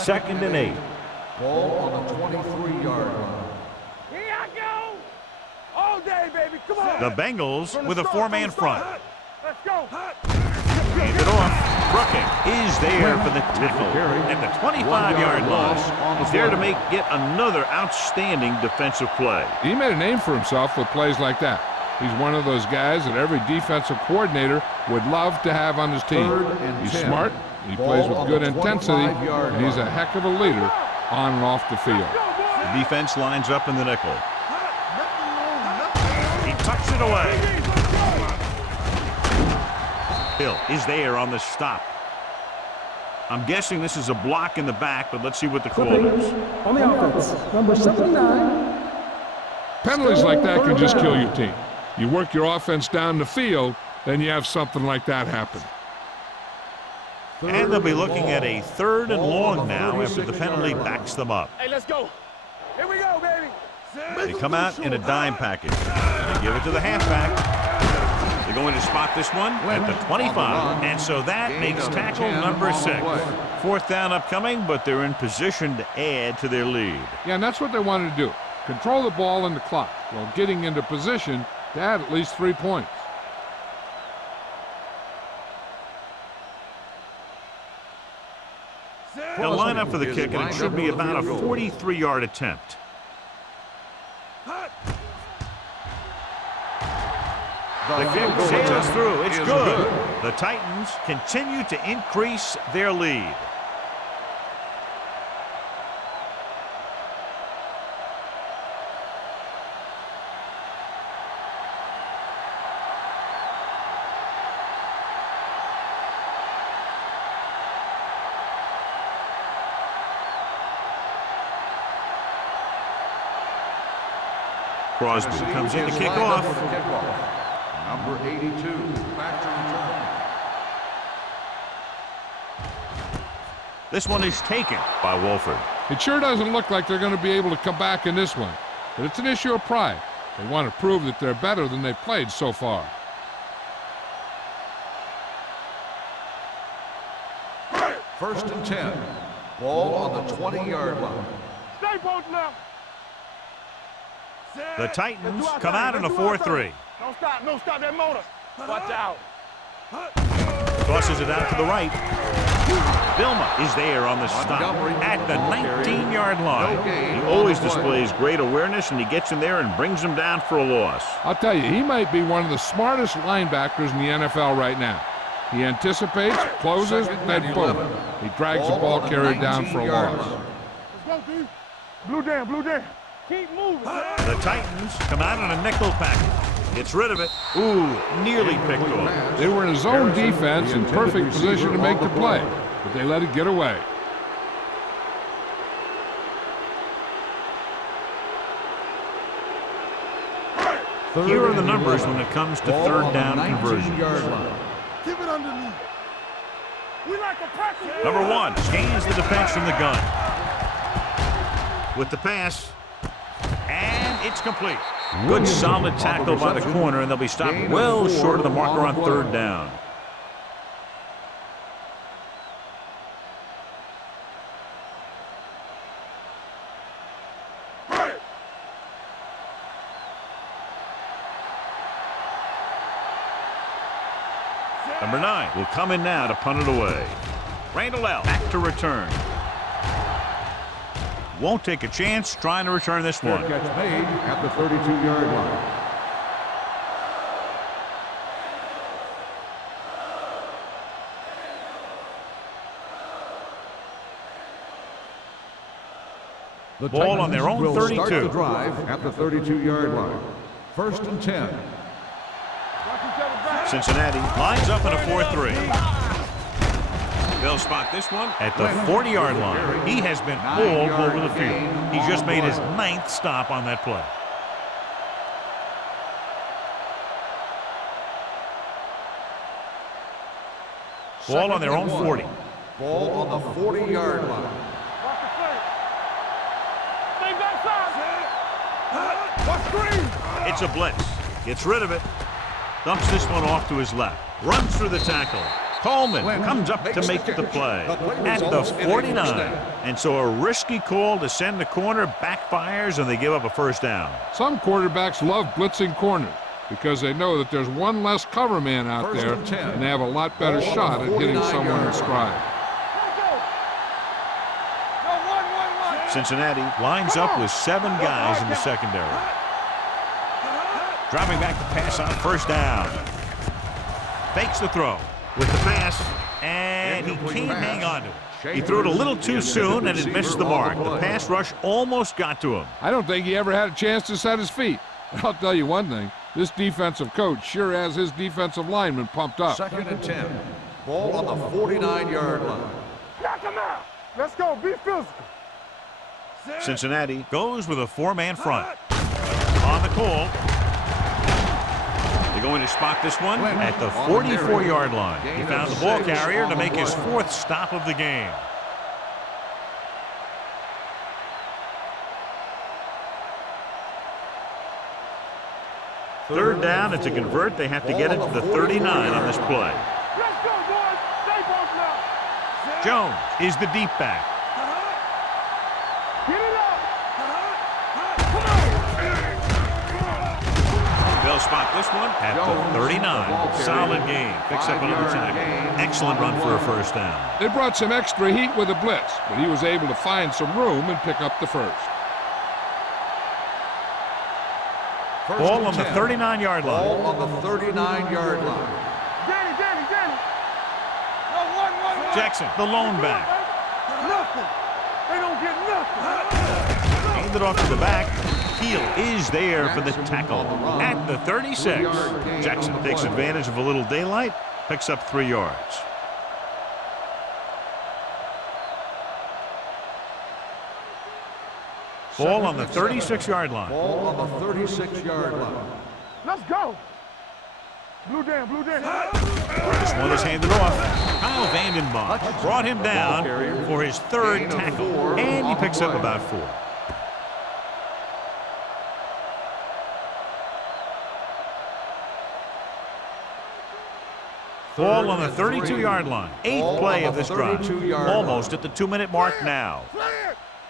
Second and 8. Ball on the 23-yard line. Here I go. All day, baby. Come on. The Bengals with a 4-man front. Let's go. Hand it off. Brooking is there for the tackle at the 25-yard line. He's there to make yet another outstanding defensive play. He made a name for himself with plays like that. He's one of those guys that every defensive coordinator would love to have on his team. He's smart, he plays with good intensity, and he's a heck of a leader on and off the field. The defense lines up in the nickel. He tucks it away. Hill is there on the stop. I'm guessing this is a block in the back, but let's see what the call is. On the offense, number 79. Penalties like that can just kill your team. You work your offense down the field, then you have something like that happen. And they'll be looking at a 3rd and long now after the penalty backs them up. Hey, let's go. Here we go, baby. They come out in a dime package. They give it to the halfback. They're going to spot this one at the 25. And so that makes tackle number 6. 4th down upcoming, but they're in position to add to their lead. Yeah, and that's what they wanted to do. Control the ball and the clock while getting into position to add at least 3 points. They'll line up for the kick, and it should be about a 43-yard attempt. The kick sails through. It's good. The Titans continue to increase their lead. Crosby comes in to kick off. Number 82, back to return. This one is taken by Wolford. It sure doesn't look like they're going to be able to come back in this one, but it's an issue of pride. They want to prove that they're better than they've played so far. First and 10. Ball on the 20-yard line. Stay both now. The Titans come out in a 4-3. Don't stop that motor. Watch out. Tosses it out to the right. Vilma is there on the stop at the 19-yard line. He always displays great awareness, and he gets in there and brings him down for a loss. I'll tell you, he might be one of the smartest linebackers in the NFL right now. He anticipates, closes, then boom. He drags the ball carrier down for a loss. Let's go, D. Blue down. Keep moving. The Titans come out in a nickel package. Gets rid of it. Ooh, nearly picked off. They were in a zone defense in perfect position to make the play, but they let it get away. Here are the numbers when it comes to 3rd down conversions. Keep it underneath. We like to practice. Number 1 scans the defense from the gun. With the pass. And it's complete. Good solid tackle by the corner, and they'll be stopped well short of the marker on 3rd down. Number 9 will come in now to punt it away. Randall L. back to return. Won't take a chance trying to return this one. Catch made at the 32-yard line. The Ball on their own will 32. Start the drive at the 32-yard line. 1st and 10. Cincinnati lines up in a 4-3. They'll spot this one at the 40-yard line. He has been all over the field. He just made his 9th stop on that play. Ball on their own 40. Ball on the 40-yard line. It's a blitz. Gets rid of it. Dumps this one off to his left. Runs through the tackle. Coleman comes up to make the play at the 49. And so a risky call to send the corner backfires, and they give up a first down. Some quarterbacks love blitzing corners because they know that there's one less cover man out there, and they have a lot better shot at hitting someone in stride. Cincinnati lines up with 7 guys in the secondary. Dropping back the pass on first down. Fakes the throw with the pass, and he can't hang on to it. He threw it a little too soon, and it missed the mark. The pass rush almost got to him. I don't think he ever had a chance to set his feet. I'll tell you one thing. This defensive coach sure has his defensive lineman pumped up. 2nd and 10. Ball on the 49-yard line. Knock him out. Let's go. Be physical. Cincinnati goes with a 4-man front. On the call. They're going to spot this one at the 44-yard line. He found the ball carrier to make his 4th stop of the game. Third down, and to convert, they have to get it to the 39 on this play. Let's go, boys. Stay both now. Jones is the deep back. Get it up. They'll spot this one at the 39. Solid game. Picks up another tackle. Excellent run for a first down. They brought some extra heat with a blitz, but he was able to find some room and pick up the first. Ball on the 39-yard line. Ball on the 39-yard line. Danny. No, one. Jackson, the lone back. Nothing. They don't get nothing. Handed off to the back. Heel is there for the tackle at the 36. Jackson takes advantage of a little daylight, picks up 3 yards. Ball on the 36-yard line. Ball on the 36-yard line. Let's go. Blue down. This one is handed off. Kyle Vandenbach brought him down for his 3rd tackle, and he picks up about 4. Ball on the 32-yard line. 8th play of this drive. Almost at the 2-minute mark now.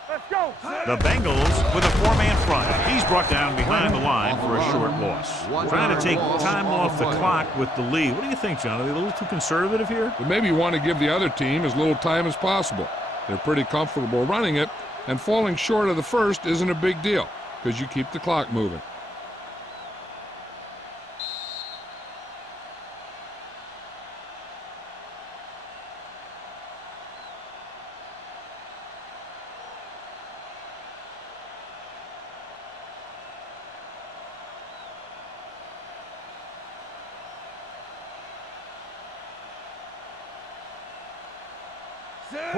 Let's go. The Bengals with a 4-man front. He's brought down behind the line for a short loss. Trying to take time off the clock with the lead. What do you think, John? Are they a little too conservative here? But maybe you want to give the other team as little time as possible. They're pretty comfortable running it, and falling short of the first isn't a big deal because you keep the clock moving.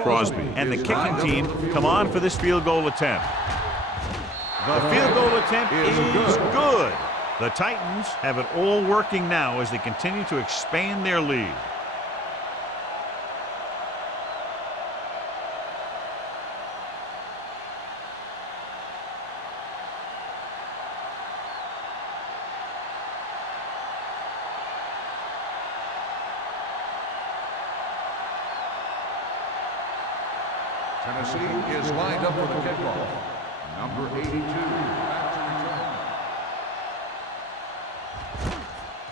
Crosby and the kicking team come on for this field goal attempt. The field goal attempt is good. The Titans have it all working now as they continue to expand their lead. Tennessee is lined up for the kickoff. Number 82.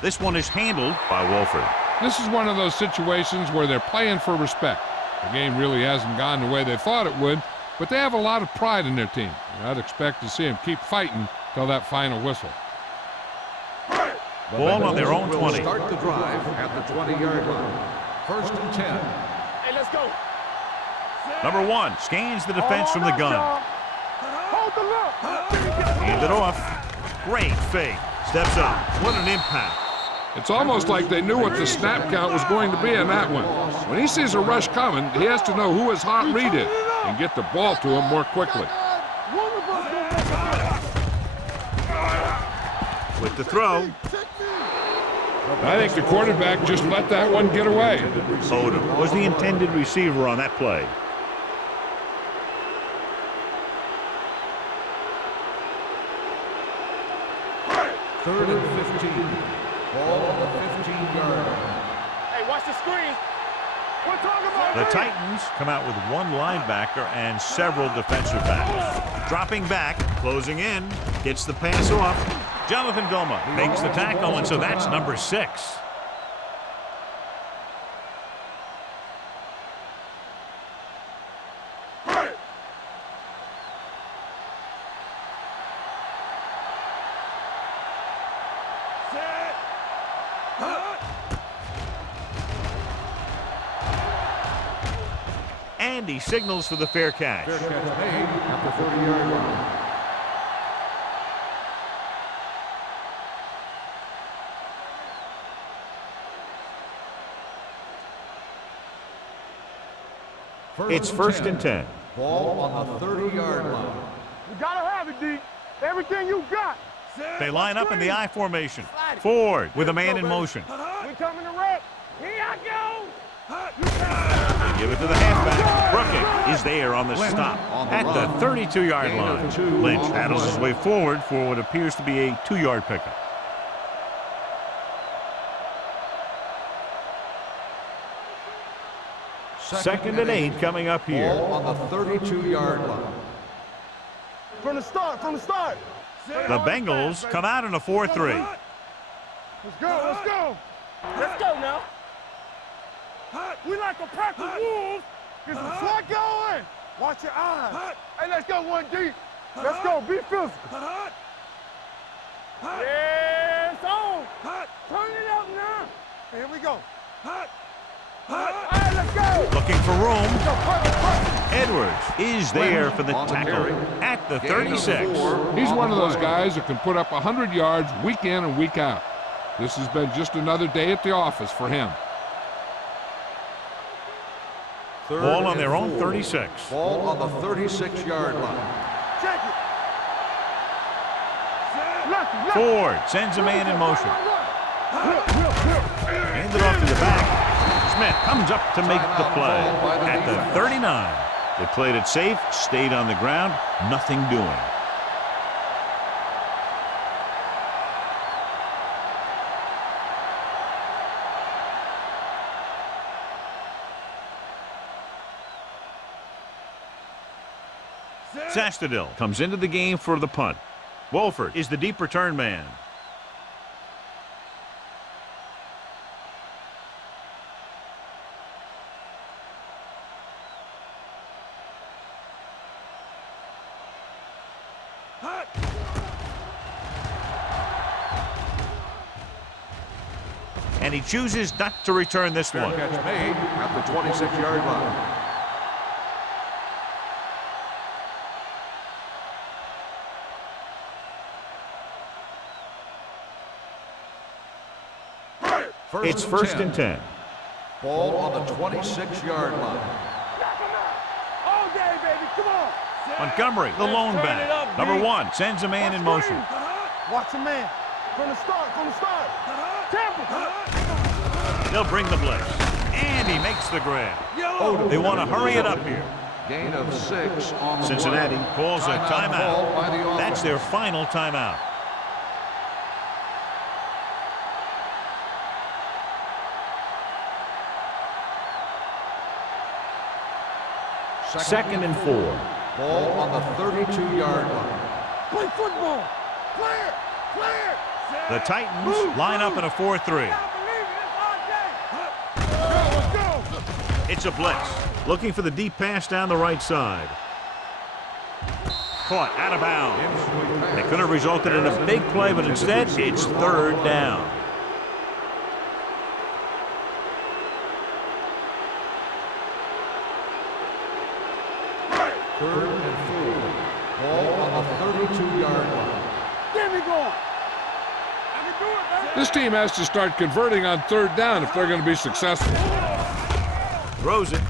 This one is handled by Wolford. This is one of those situations where they're playing for respect. The game really hasn't gone the way they thought it would, but they have a lot of pride in their team. And I'd expect to see them keep fighting till that final whistle. Ball on their own 20. Start the drive at the 20-yard line. 1st and 10. Hey, let's go. Number 1 scans the defense from the gun. Hold the look. Hand it off. Great fake. Steps up. What an impact. It's almost like they knew what the snap count was going to be in that one. When he sees a rush coming, he has to know who his hot read is and get the ball to him more quickly. With the throw. I think the quarterback just let that one get away. Odom was the intended receiver on that play. Third and 15. Ball on the 15-yard line. Hey, watch the screen. We're talking about The Titans come out with 1 linebacker and several defensive backs. Dropping back, closing in, gets the pass off. Jonathan Goma makes the tackle, and so that's number 6. And he signals for the fair catch. Fair catch made at the 30-yard line. It's 1st and 10. Ball on the 30-yard line. You gotta have it, D. Everything you got. They line up in the I formation. Ford with a man in motion. We coming to wreck. Here I go. They give it to the halfback. Brooking is there on the stop at the 32-yard line. Lynch paddles his way forward for what appears to be a 2-yard pickup. Second and 8 coming up here. Ball on the 32-yard line. From the start, from the start. The Bengals come out in a 4-3. Let's go, let's go. Let's go now. We like a pack of wolves. Get some slot going. Watch your eyes. Hey, let's go 1 deep. Let's go, be physical. Yeah, it's on. Turn it up now. Here we go. Hey, let's go. Looking for room. Edwards is there for the tackle at the 36. He's one of those guys that can put up 100 yards week in and week out. This has been just another day at the office for him. Ball on their own 36. Ball on the 36-yard line. Check it. Ford sends a man in motion. Hand it off to the back. Smith comes up to make the play at the 39. They played it safe, stayed on the ground, nothing doing. Sastadil comes into the game for the punt. Wolford is the deep return man. And he chooses not to return this one. Catch made at the 26-yard line. It's 1st and 10. Ball on the 26-yard line. All day, baby, come on. Montgomery, the lone back. Number 1 sends a man in motion. Watch a man. From the start, from the start. Temple. They'll bring the blitz. And he makes the grab. They want to hurry it up here. Gain of 6 on the Cincinnati play. calls a Called by the timeout. That's their final timeout. Second and 4. Ball on the 32-yard line. Play football. Clear. Clear. The Titans line up in a 4-3. It's a blitz. Looking for the deep pass down the right side. Caught out of bounds. It could have resulted in a big play, but instead, it's third down. Third and 4. Ball on the 32-yard line. Get me going. I can do it, man. This team has to start converting on third down if they're going to be successful. Throws it.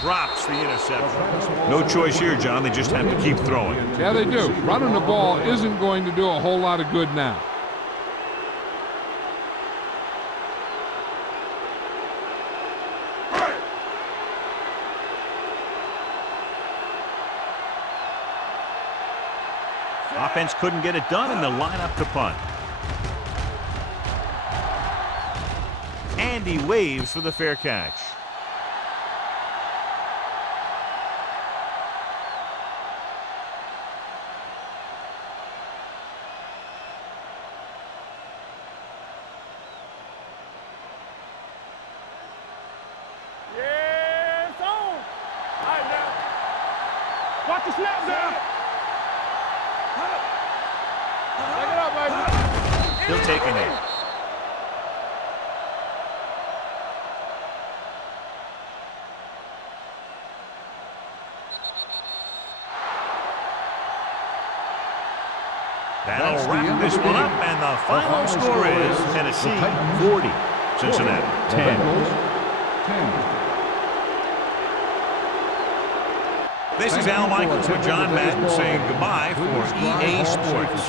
Drops the interception. No choice here, John. They just have to keep throwing. Yeah, they do. Running the ball isn't going to do a whole lot of good now. Offense couldn't get it done, and they'll line up to punt. And he waves for the fair catch. Yeah, it's on. All right, now. Watch the snap down. Take it up, baby. Still taking it. That'll wrap this one up, and the final score is Tennessee 40, Cincinnati 10. 10. This is Al Michaels with John Madden saying goodbye for EA Sports.